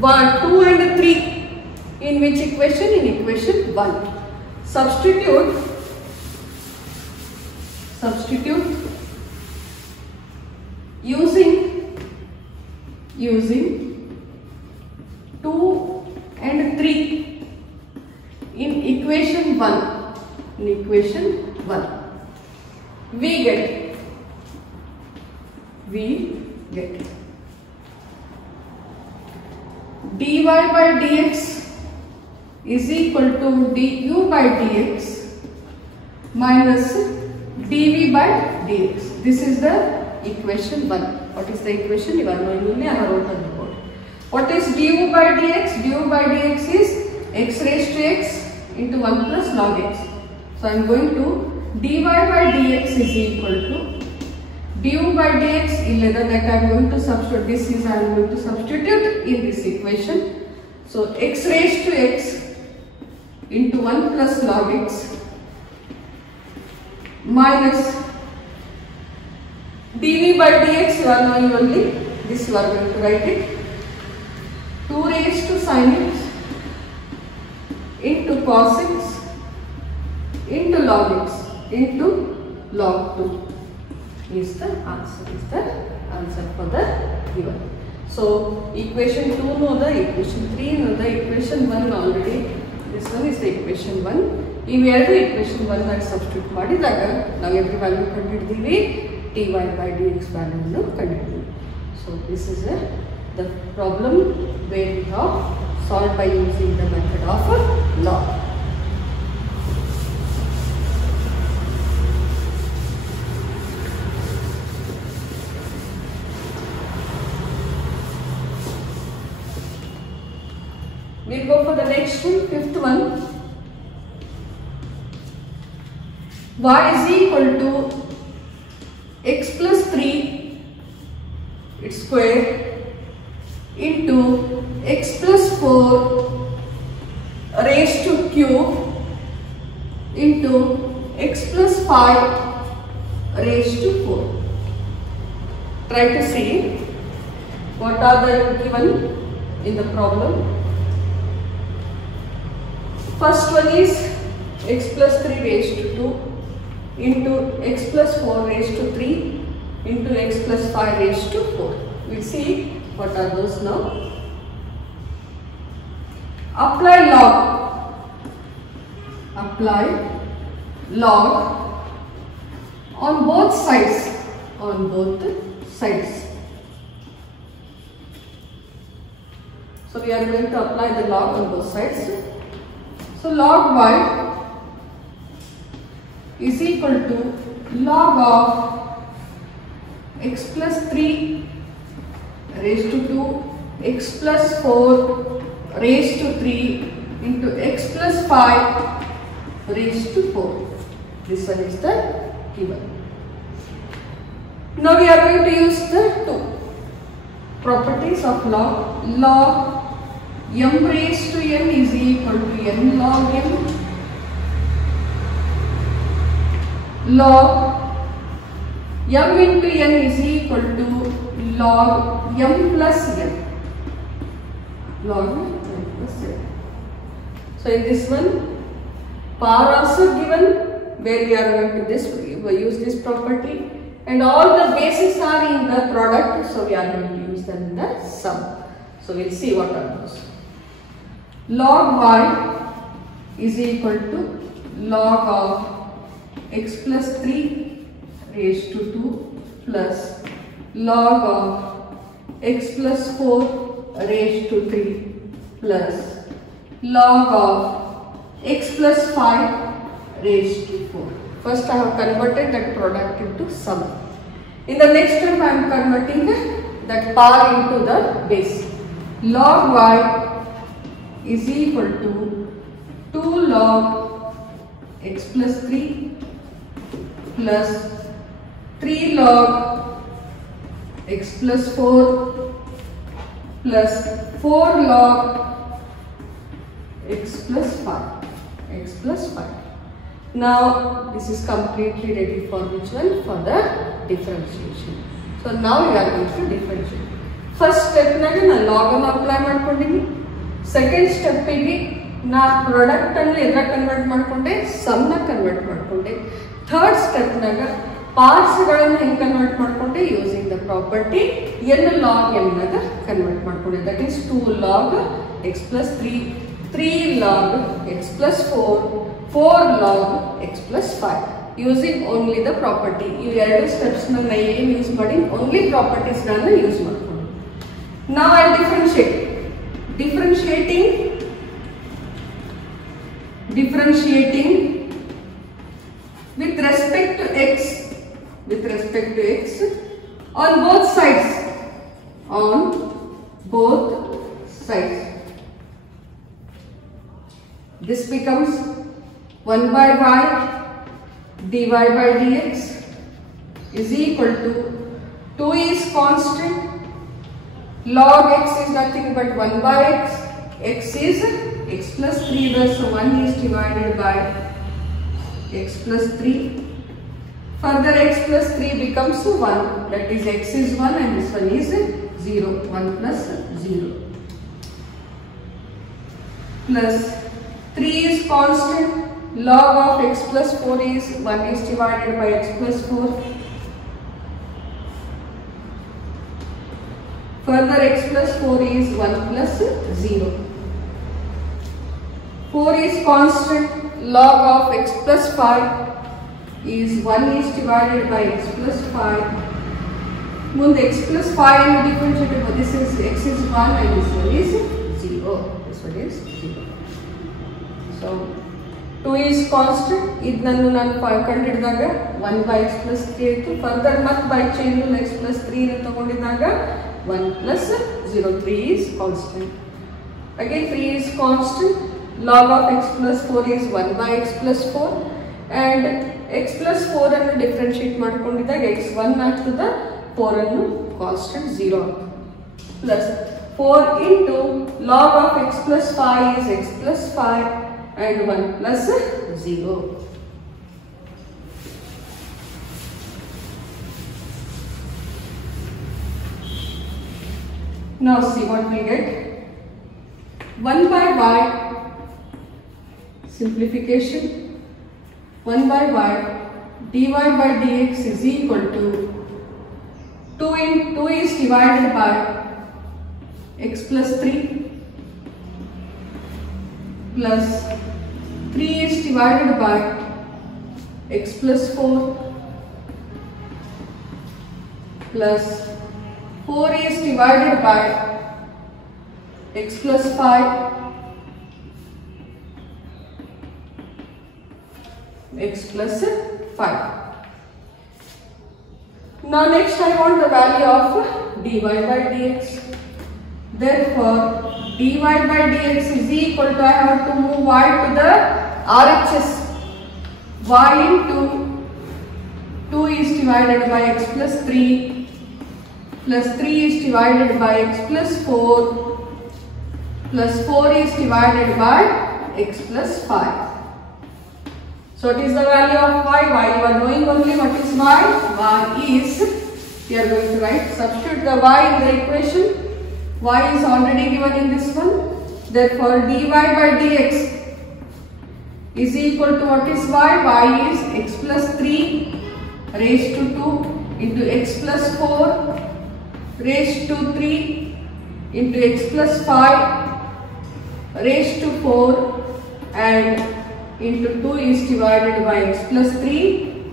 1, 2 and 3 in which equation? In equation 1. Substitute using 2 and 3 in equation 1. We get dy by dx is equal to du by dx minus dv by dx. This is the equation 1. What is the equation? You are knowing only I have wrote on the board. What is du by dx? Du by dx is x raised to x into 1 plus log x. So I am going to dy by dx is equal to du by dx. That I am going to substitute. This is I am going to substitute in this equation. So x raised to x into 1 plus log x minus dv by dx. You are knowing only this. You are going to write it 2 raised to sin x into cos x into log x into log 2 is the answer for the given. So equation 2 know the, equation 3 know the, equation 1 already. This one is the equation 1. ಇವೆರಡು equation 1 ನ substitute ಮಾಡಿದಾಗ ನಾವು every value ಕಂಡುಹಿಡಿದೀವಿ, dy by dx value ಅನ್ನು ಕಂಡುಹಿಡಿದೀವಿ. So this is the problem where we have solved by using the method of log. We'll go for the next one, fifth one. Y is equal to x plus 3 its square into x plus 4 raised to cube into x plus 5 raised to 4. Try to see what are the given in the problem. First one is x plus 3 raised to 2 into x plus 4 raised to 3 into x plus 5 raised to 4. We'll see what are those now. Apply log. Apply log on both sides. On both sides. So we are going to apply the log on both sides. So log y is equal to log of x plus 3 raised to 2 x plus 4 raised to 3 into x plus 5 raised to 4. This one is the given. Now we are going to use the two properties of log. Log m raised to n is equal to n log m. Log m into n is equal to log m plus n. Log m plus n. So in this one, power also given, where we are going to use this property, and all the bases are in the product, so we are going to use them in the sum. So we'll see what are those. Log y is equal to log of x plus 3 raised to 2 plus log of x plus 4 raised to 3 plus log of x plus 5 raised to 4. First I have converted that product into sum. In the next step I am converting that power into the base. Log y is equal to 2 log x plus 3 plus 3 log x plus 4 plus 4 log x plus 5. Now this is completely ready for which one? For the differentiation. So now we are going to differentiate. First step naga na log ಅನ್ನು apply ಮಾಡ್ಕೊಂಡಿನಿ. Second step ಗೆ ನಾ product ಅನ್ನು ಎದರ convert ಮಾಡ್ಕೊಂಡೆ? Some ನ convert ಮಾಡ್ಕೊಂಡೆ. Third step naಗ parts ಗಳನ್ನು ಹೆಂಗೆ convert ಮಾಡ್ಕೊಂಡೆ? Using the property n log m ನಾಗ ಕನ್ವರ್ಟ್ ಮಾಡ್ಕೊಂಡೆ. That is 2 log x plus 3, 3 log x plus 4, 4 log x plus 5. Using only the property. ಈ ಎರಡು ಸ್ಟೆಪ್ಸ್ ನ ಏನು ಯೂಸ್ ಮಾಡಿ only properties ಗಳನ್ನ ಯೂಸ್ ಮಾಡ್ಕೊಂಡು. Now I differentiate. Differentiating with respect to x on both sides. This becomes 1 by y dy by dx is equal to 2 is constant, log x is nothing but 1 by x is x plus 3, thus 1 is divided by x plus 3. Further x plus 3 becomes 1, that is x is 1 and this one is 0, 1 plus 0. Plus 3 is constant, log of x plus 4 is 1 is divided by x plus 4. Further x plus 4 is 1 plus 0. 4 is constant, log of x plus 5 is 1 is divided by x plus 5. Munde x plus 5 and differentiate, but this is x is 1 and this one is 0. This one is 0. So 2 is constant, idnannu nanu ಕಂಡಿಡಿದಾಗ 1 by x plus 3 ಆಯಿತು. Further ಮತ್ತೆ by chain rule x plus 3 ನ ತಗೊಂಡಿದಾಗ 1 plus 0, 3 is constant. Again 3 is constant, log of x plus 4 is 1 by x plus 4 and x plus 4 ಅನ್ನು differentiate ಮಾಡಿಕೊಂಡಿದ್ದಾಗ x1 ಆಗ್ತದೆ, 4 ಅನ್ನು constant 0 ಆಗ್ತದೆ. Plus 4 into log of x plus 5 is x plus 5 and 1 plus 0. Now see what we get. 1 by y, simplification, 1 by y dy by dx is equal to 2 is divided by x plus 3 plus 3 is divided by x plus 4 plus 4 is divided by x plus 5 x plus 5. Now next I want the value of dy by dx. Therefore dy by dx is equal to, I have to move y to the RHS. Y into 2 is divided by x plus 3 plus 3 is divided by x plus 4 plus 4 is divided by x plus 5. So what is the value of y? Y, you are knowing only what is y. Y is, we are going to write, substitute the y in the equation. Y is already given in this one. Therefore dy by dx is equal to what is y? Y is x plus 3 raised to 2 into x plus 4 raised to 3 into x plus 5 raised to 4 and into 2 is divided by x plus 3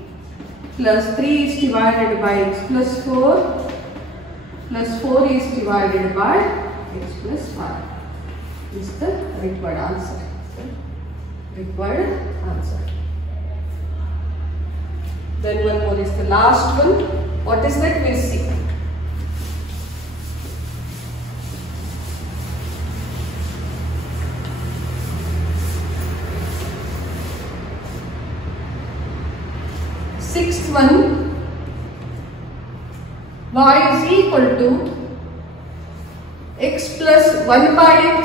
plus 3 is divided by x plus 4 plus 4 is divided by x plus 5. This is the required answer. Required answer. Then one more is the last one. What is that? We'll see. Sixth one, y is equal to x plus 1 by x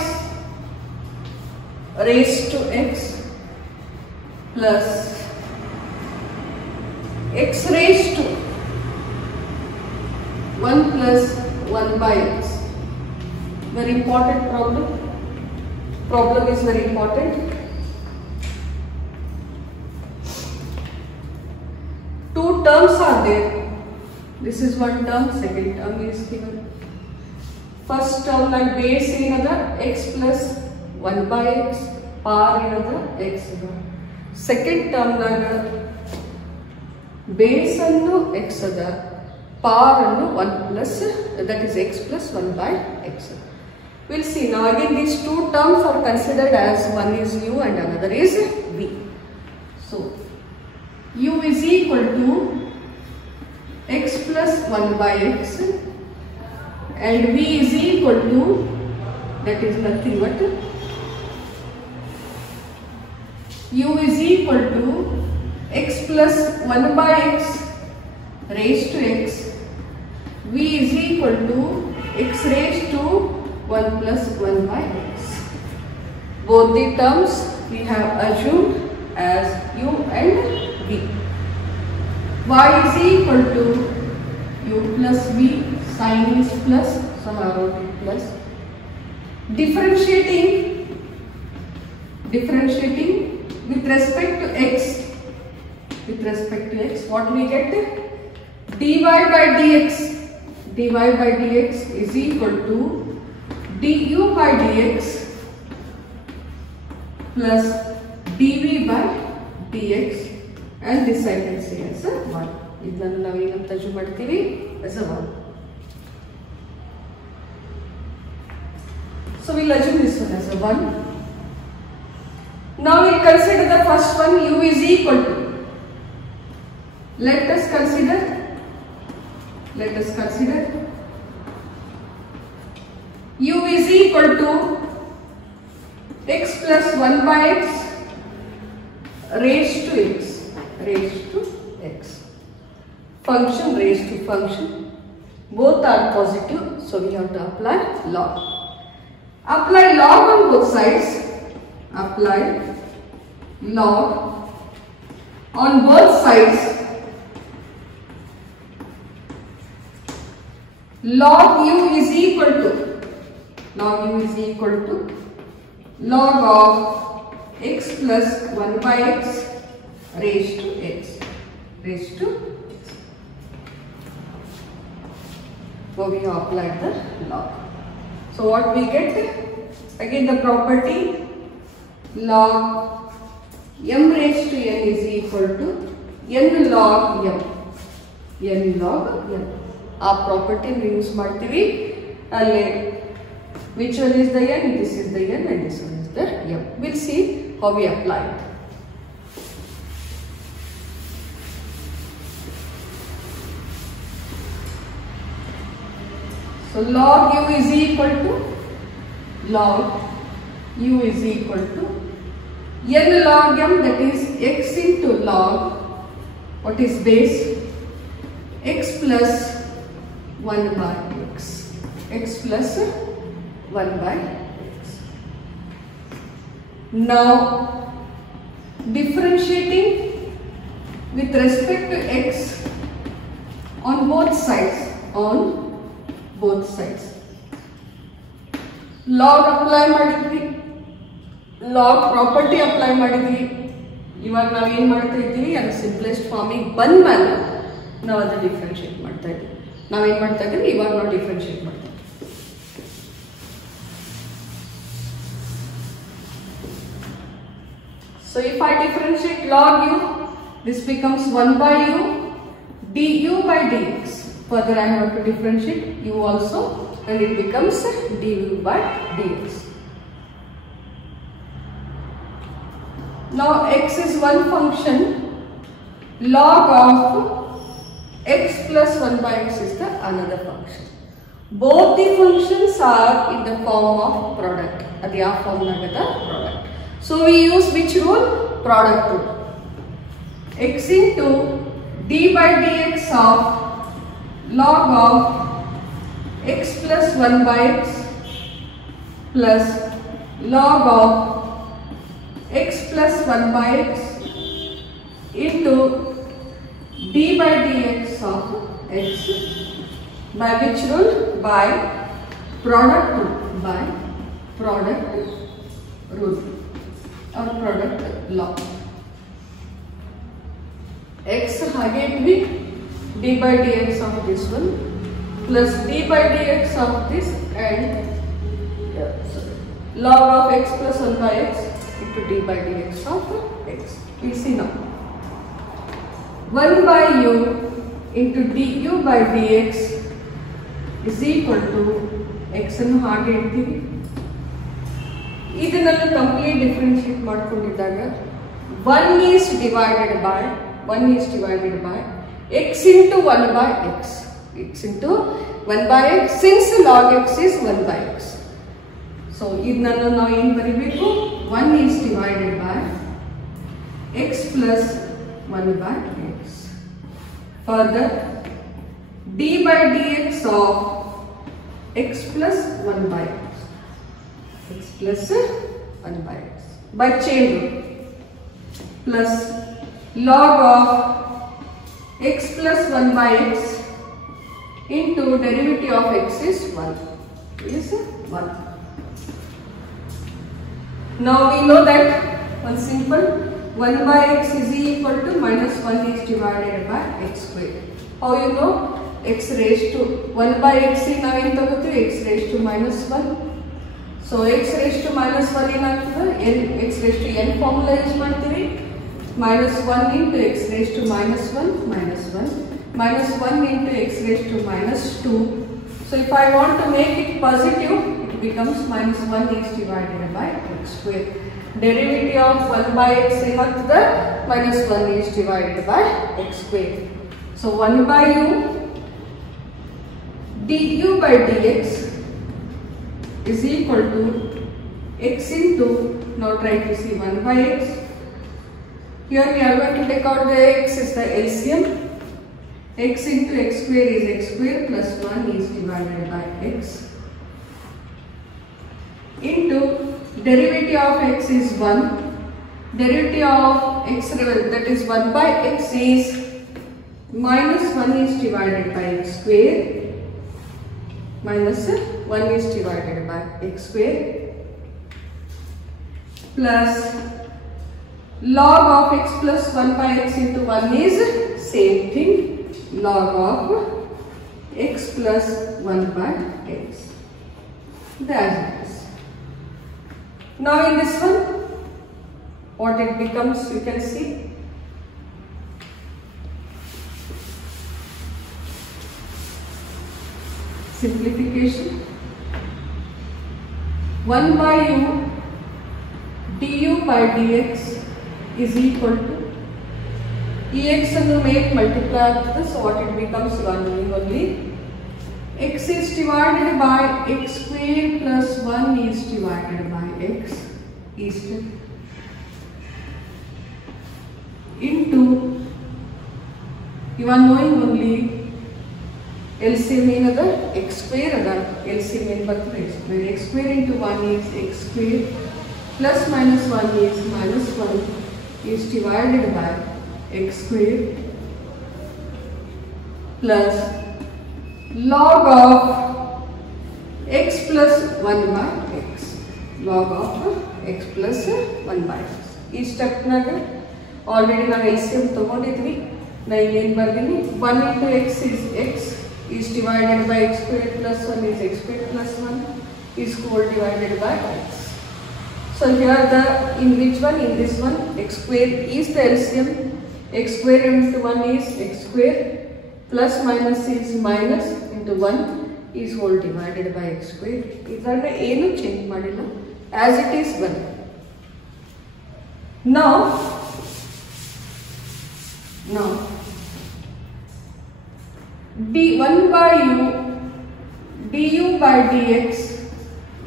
raised to x plus x raised to 1 plus 1 by x. Very important problem. Problem is very important. Two terms are there. This is one term, second term is given. First term like base another x plus 1 by x, power another x. Second term like base annu x ada, power annu 1 plus, that is x plus 1 by x. We'll see now. Again these two terms are considered as one is u and another is v. So u is equal to x plus 1 by x and v is equal to, that is nothing but u is equal to x plus 1 by x raised to x, v is equal to x raised to 1 plus 1 by x. Both the terms we have assumed as u and v. Y is equal to u plus v, sin is plus, so I wrote it plus. Differentiating with respect to x, what we get? dy by dx is equal to du by dx plus dv by dx, and this I can say as a 1. ಇದನ್ನು ನಾವು ಏನಂತ assume ಮಾಡ್ತೀವಿ? as a 1. So we'll assume this one as a 1. Now we'll consider the first one, u is equal to. Let us consider u is equal to x plus 1 by x raised to x. Function raised to function. Both are positive, so we have to apply log. Apply log on both sides. Apply log on both sides. Log u is equal to log of x plus 1 by x raised to x. So we have applied the log. So what we get? Again the property log m raised to n is equal to n log m. ಆ property use ಮಾಡ್ತೀವಿ. ಅಲ್ಲಿ which one is the n, this is the n and this one is the m. We'll see how we apply it. So log u is equal to n log m, that is x into log, what is base? X plus 1 by x. Now differentiating with respect to x on both sides. Log apply ಮಾಡಿದ್ವಿ, log property apply ಮಾಡಿದ್ವಿ. ಇವಾಗ ನಾವು ಏನು ಮಾಡ್ತಾ ಇದ್ದೀವಿ, ಅದು simplest ಫಾರ್ಮಿಗೆ ಬಂದ ಮೇಲೆ ನಾವು ಅದನ್ನ ಡಿಫ್ರೆನ್ಶಿಯೇಟ್ ಮಾಡ್ತಾ ಇದ್ದೀವಿ. ನಾವೇನು ಮಾಡ್ತಾ ಇದ್ದೀವಿ, ಇವಾಗ ನಾವು ಡಿಫ್ರೆನ್ಶಿಯೇಟ್ ಮಾಡ್ತಾ ಇದ್ದೀವಿ. So if I differentiate log u, this becomes 1 by u du by dx. Further I have to differentiate u also, and it becomes du by dx. Now x is one function, log of x plus 1 by x is the another function. Both the functions are in the form of product. Adi aa form nagada product. So we use which rule? Product rule. X into d by dx of log of x plus 1 by x plus log of x plus 1 by x into d by dx of x, by which rule? By product rule or product law. X ಹಾಗೆ ಇಟ್ವಿ, d by dx of this one plus d by dx of this, and log of x plus 1 by x into d by dx of x. We see now 1 by u into du by dx is equal to x ಅನ್ನು ಹಾಗೆ ಇಡ್ತೀವಿ. ಇದನ್ನೆಲ್ಲ complete differentiate ಮಾಡ್ಕೊಂಡಿದ್ದಾಗ 1 is divided by x into 1 by x. X into 1 by x, since log x is 1 by x. So ಇದನ್ನೆಲ್ಲ ನಾವು ಏನು ಬರೀಬೇಕು? 1 is divided by x plus 1 by x. Further, d by dx of x plus 1 by x. X plus 1 by x. By chain rule. Plus log of x plus 1 by x into derivative of x is 1. Is 1. Now we know that one simple 1 by x is equal to minus 1 is divided by x square. How you know? X raised to 1 by x in x raised to minus 1. So x raised to minus 1 in x raised to n formula use ಮಾಡ್ತೀವಿ. Minus 1 into x raised to minus 1 minus 1 minus 1 into x raised to minus 2. So if I want to make it positive, it becomes minus 1 is divided by x square. Derivative of 1 by x ಏನಾಗ್ತದೆ? Minus 1 is divided by x square. So 1 by u du by dx is equal to x into, now try to see 1 by x. Here we are going to take out the x is the LCM. X into x square is x square plus 1 is divided by x. Into derivative of x is 1. Derivative of x, that is 1 by x is minus 1 is divided by x square. Minus 1 is divided by x square. Plus log of x plus 1 by x into 1 is same thing, log of x plus 1 by x. That is. Now in this one, what it becomes, you can see. Simplification. 1 by u du by dx is equal to ex and make multiply after, so what it becomes 1 only. X is divided by x square plus 1 is divided by x is into, you are knowing only LCM another x square, other LCM in both x square. X square into 1 is x square plus minus 1 is minus 1 is divided by x square plus log of x plus 1 by x. Log of x plus 1 by x. This step already now LCM ತಗೊಂಡಿದ್ವಿ. now ಏನು ಬರ್ತೀನಿ 1 into x is divided by x square plus 1 is x square plus 1 is whole divided by x. So here the, in which one? In this one, x square is the LCM. X square into 1 is x square plus minus is minus into 1 is whole divided by x square. ಇದನ್ನ ಏನು change ಮಾಡಿಲ್ಲ, as it is 1. Now d1 by u du by dx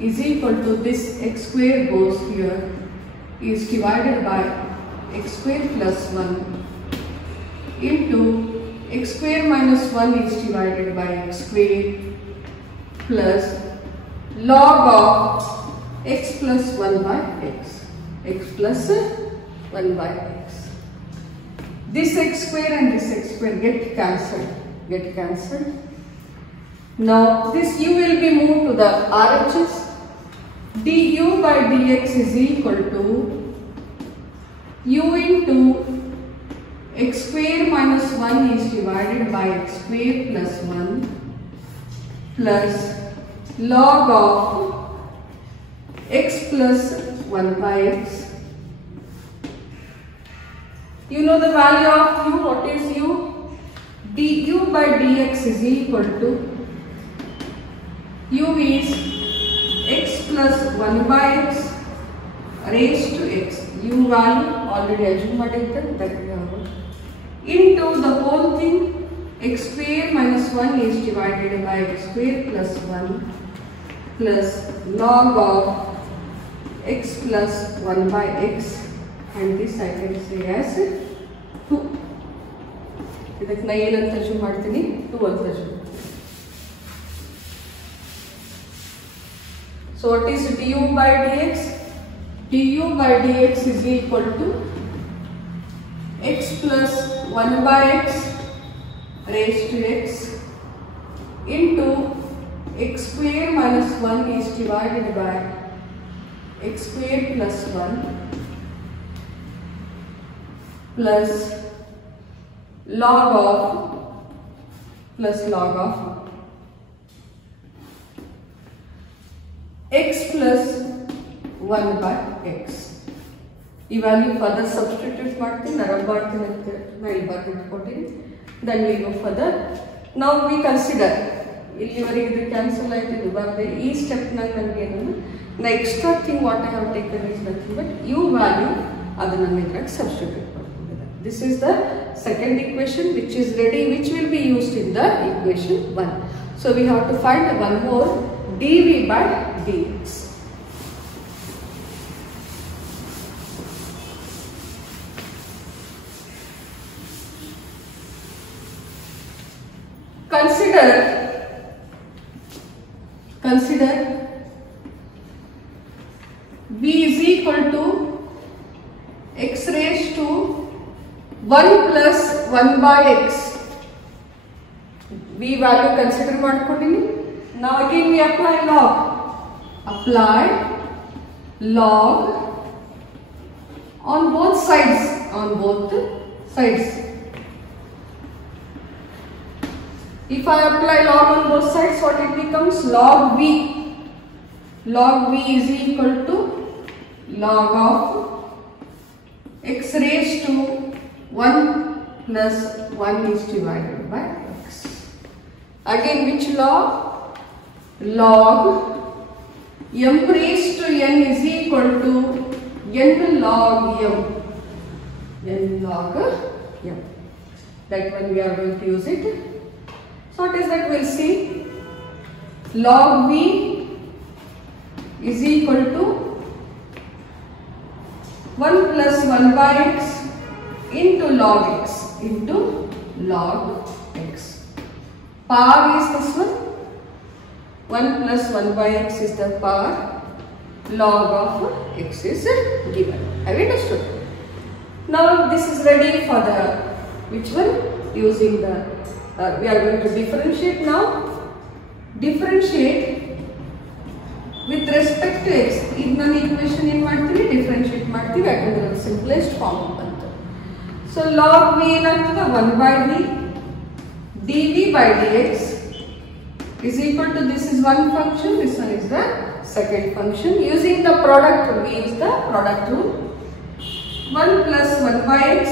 is equal to this x square goes here is divided by x square plus 1 into x square minus 1 is divided by x square plus log of x plus 1 by x. X plus 1 by x. This x square and this x square get cancelled. Now this u will be moved to the RHS. du by dx is equal to u into x square minus 1 is divided by x square plus 1 plus log of x plus 1 by x. You know the value of u. What is u? du by dx is equal to u is x plus 1 by x raised to x. U value already assume ಮಾಡಿದ್ದೆ, that we have into the whole thing x square minus 1 is divided by x square plus 1 plus log of x plus 1 by x, and this I can say as 2. ಇದಕ್ಕೆ ನಾ ಏನಂತ assume ಮಾಡ್ತೀನಿ 2 ಅಂತ assume. So what is du by dx? Du by dx is equal to x plus 1 by x raised to x into x square minus 1 is divided by x square plus 1 plus log of x plus 1 by x. ಈ value further substitute ಮಾಡ್ತೀನಿ, ನರಬ್ ಮಾಡ್ತೀನಿ ಅಂತ ನಾ ಇಲ್ಲಿ ಬರ್ತಿಟ್ಕೊತೀನಿ. Then we go further. ನಾವು we consider ಇಲ್ಲಿವರೆಗೆ ಇದು ಕ್ಯಾನ್ಸಲ್ ಆಯ್ತು, ಇದು ಬರದೆ ಈ ಸ್ಟೆಪ್ನಾಗ ನನಗೆ ಏನಂದ್ರೆ ನಾ extra thing what I have taken is nothing but u value ಅದು ನನ್ನ ಇದ್ರಾಗ ಸಬ್ಸ್ಟಿಟ್ಯೂಟ್ ಮಾಡ್ಕೊಂಡಿದ್ದೆ. This is the second equation which is ready, which will be used in the equation 1. So we have to find one more dv by dx. Consider v is equal to x raised to 1 plus 1 by x. v value consider ಮಾಡ್ಕೊಂಡಿನಿ. Now again we apply log. Apply log on both sides. If I apply log on both sides, what it becomes? Log v. Log v is equal to log of x raised to 1 plus 1 is divided by x. Again, which log? Log m raised to n is equal to n log m. n log m. That one we are going to use it. So what is that? We'll see. Log v is equal to 1 plus 1 by x into log x into log x. Power is this one. 1 plus 1 by x is the power. Log of x is given. Have you understood? Now this is ready for the which one? Using the we are going to differentiate now. Differentiate with respect to x. In the equation in ಮಾಡ್ತೀವಿ differentiate ಮಾಡ್ತೀವಿ ಯಾಕಂದ್ರೆ ಅದು simplest form ಬಂತು. So log v ಏನಾಗ್ತದೆ 1 by v dv by dx is equal to, this is one function, this one is the second function. Using the product rule, we use the product rule. 1 plus 1 by x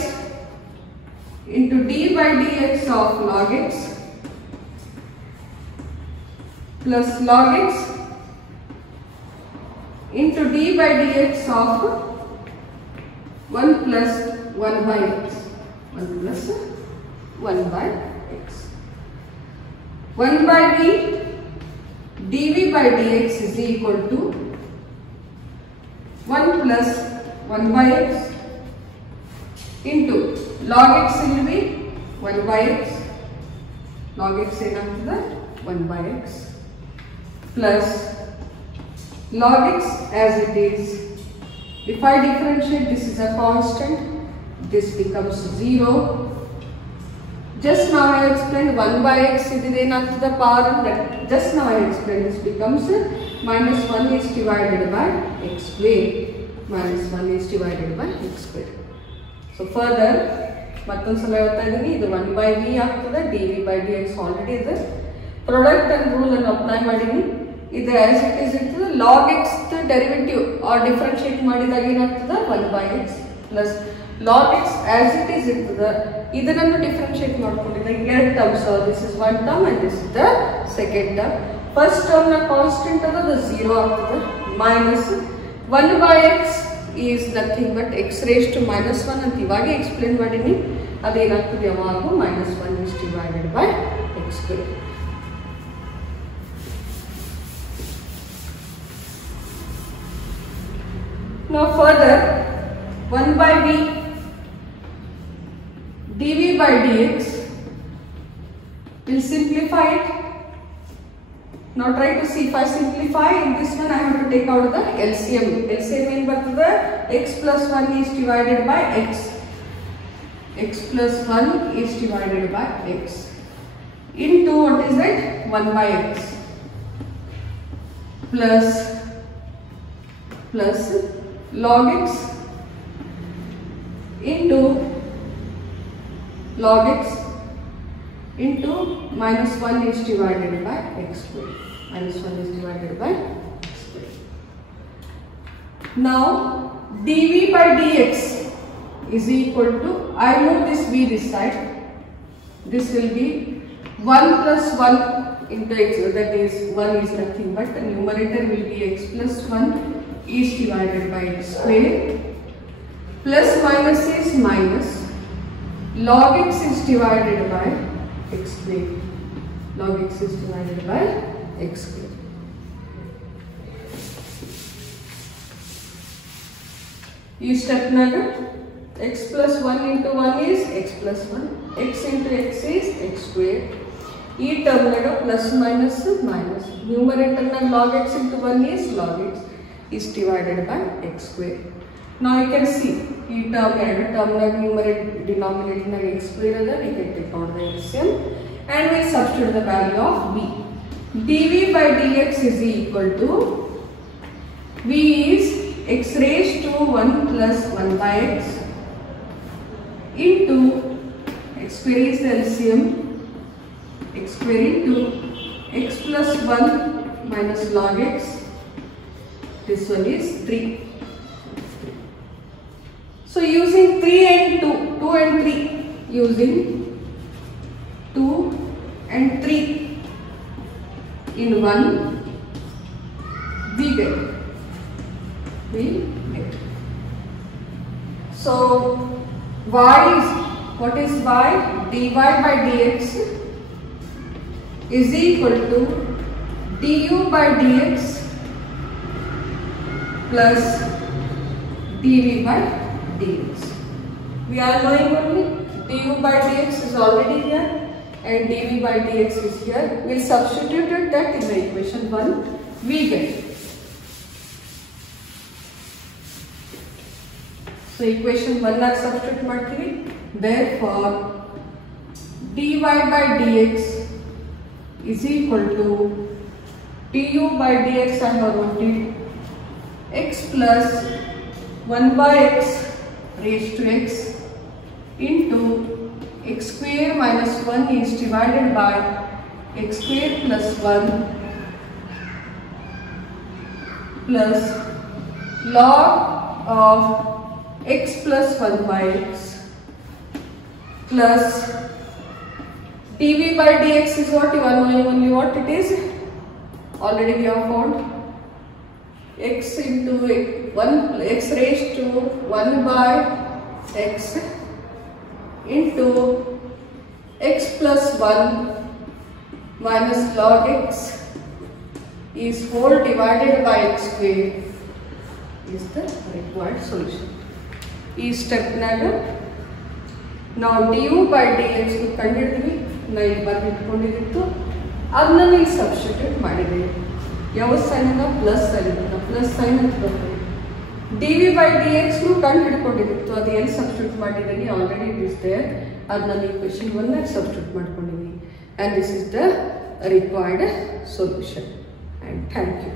into d by dx of log x plus log x into d by dx of 1 plus 1 by x. 1 plus 1 by x. 1 by v dv by dx is equal to 1 plus 1 by x into log x will be 1 by x. Log x ಏನಾಗ್ತದೆ 1 by x plus log x as it is. If I differentiate, this is a constant, this becomes 0. Just now I explained 1 by x is the power, that just now I explained this becomes minus 1 is divided by x square. Minus 1 is divided by x square. So further, ಮತ್ತೊಂದು ಸಲ ಹೇಳ್ತಾ ಇದ್ದೀನಿ, ಇದು 1 by v ಆಗ್ತದೆ, dv by dx already ಇದೆ. Product and rule ಅನ್ನು apply ಮಾಡೀನಿ. ಇದು ಆಸ್ ಇಟ್ ಈಸ್ ಇರ್ತದೆ. Log x derivative or differentiate ಮಾಡಿದಾಗ ಏನಾಗ್ತದೆ 1 by x plus log x as it is ಇರ್ತದೆ. ಇದನ್ನು ಡಿಫ್ರೆನ್ಶಿಯೇಟ್ ಮಾಡ್ಕೊಂಡಿದ್ದಾಗ ಎರಡು terms, this is one term and this is the second term. First term ನ ಕಾನ್ಸ್ಟೆಂಟ್ ಅದು 0 ಆಗ್ತದೆ, minus 1 by x is nothing but x raised to minus 1 ಅಂತ ಇವಾಗೆ explain ಮಾಡೀನಿ. ಅದೇನಾಗ್ತದೆ ಯಾವಾಗೂ minus 1 is divided by x square. Now further 1 by v by dx. We'll simplify it. Now try to see if I simplify. In this one I have to take out the LCM. LCM in the x plus 1 is divided by x. X plus 1 is divided by x. Into what is that? 1 by x. Plus log x into log x into minus 1 is divided by x square. Minus 1 is divided by x square. Now dv by dx is equal to, I move this v this side. This will be 1 plus 1 into x, that is 1 is nothing but the numerator will be x plus 1 is divided by x square. Plus minus is minus. Log x is divided by x square. Log x is divided by x square. You step naga. X plus 1 into 1 is x plus 1. X into x is x square. E term naga plus minus minus. Numerator na log x into 1 is log x is divided by x square. Now you can see e term numerator denominator na x square other, you can take out the LCM and we substitute the value of v. dv by dx is equal to, v is x raised to 1 plus 1 by x into x square is the LCM, x square into x plus 1 minus log x. This one is 3. So using 3 and 2 and 3, using 2 and 3 in 1, we get. So y is, what is y? dy by dx is equal to du by dx plus dv by dx. We are knowing only du by dx is already here and dv by dx is here. We will substitute that in the equation 1. We get. So equation 1 na substitute ಮಾಡ್ತೀವಿ. Therefore dy by dx is equal to du by dx I have wrote it x plus 1 by x raised to x into x square minus 1 is divided by x square plus 1 plus log of x plus 1 by x plus dv by dx is what? You are knowing only what it is. Already we have found x into 1 x raised to 1 by x into x plus 1 minus log x is whole divided by x square is the required solution. This step naga now du by dx ಕಂಡುಹಿಡಿದ್ವಿ. ನಾ ಇಲ್ಲಿ ಬರೆದಿಟ್ಕೊಂಡಿದ್ದು ಅದನ್ನ ನೀವು substitute ಮಾಡಿದ್ದೀವಿ. ಯಾವ sign ಅನ್ನ plus sine ಅಂತ plus sine ಅಂತ ಬರ್ತದೆ. dv by dx ಕಂಡು ಹಿಡ್ಕೊಂಡಿತ್ತು, ಅದು ಎಲ್ಲಿ ಸಬ್ಸ್ಟಿಟ್ಯೂಟ್ ಮಾಡಿದ್ದೀನಿ ಆಲ್ರೆಡಿ ಇಟ್ ಇಸ್ ದೇರ್. ಅದನ್ನ ನೀವು ಕ್ವೆಶ್ಚನ್ 1 ಸಬ್ಸ್ಟಿಟ್ಯೂಟ್ ಮಾಡ್ಕೊಂಡಿದ್ದೀನಿ. And this is the required solution. And thank you.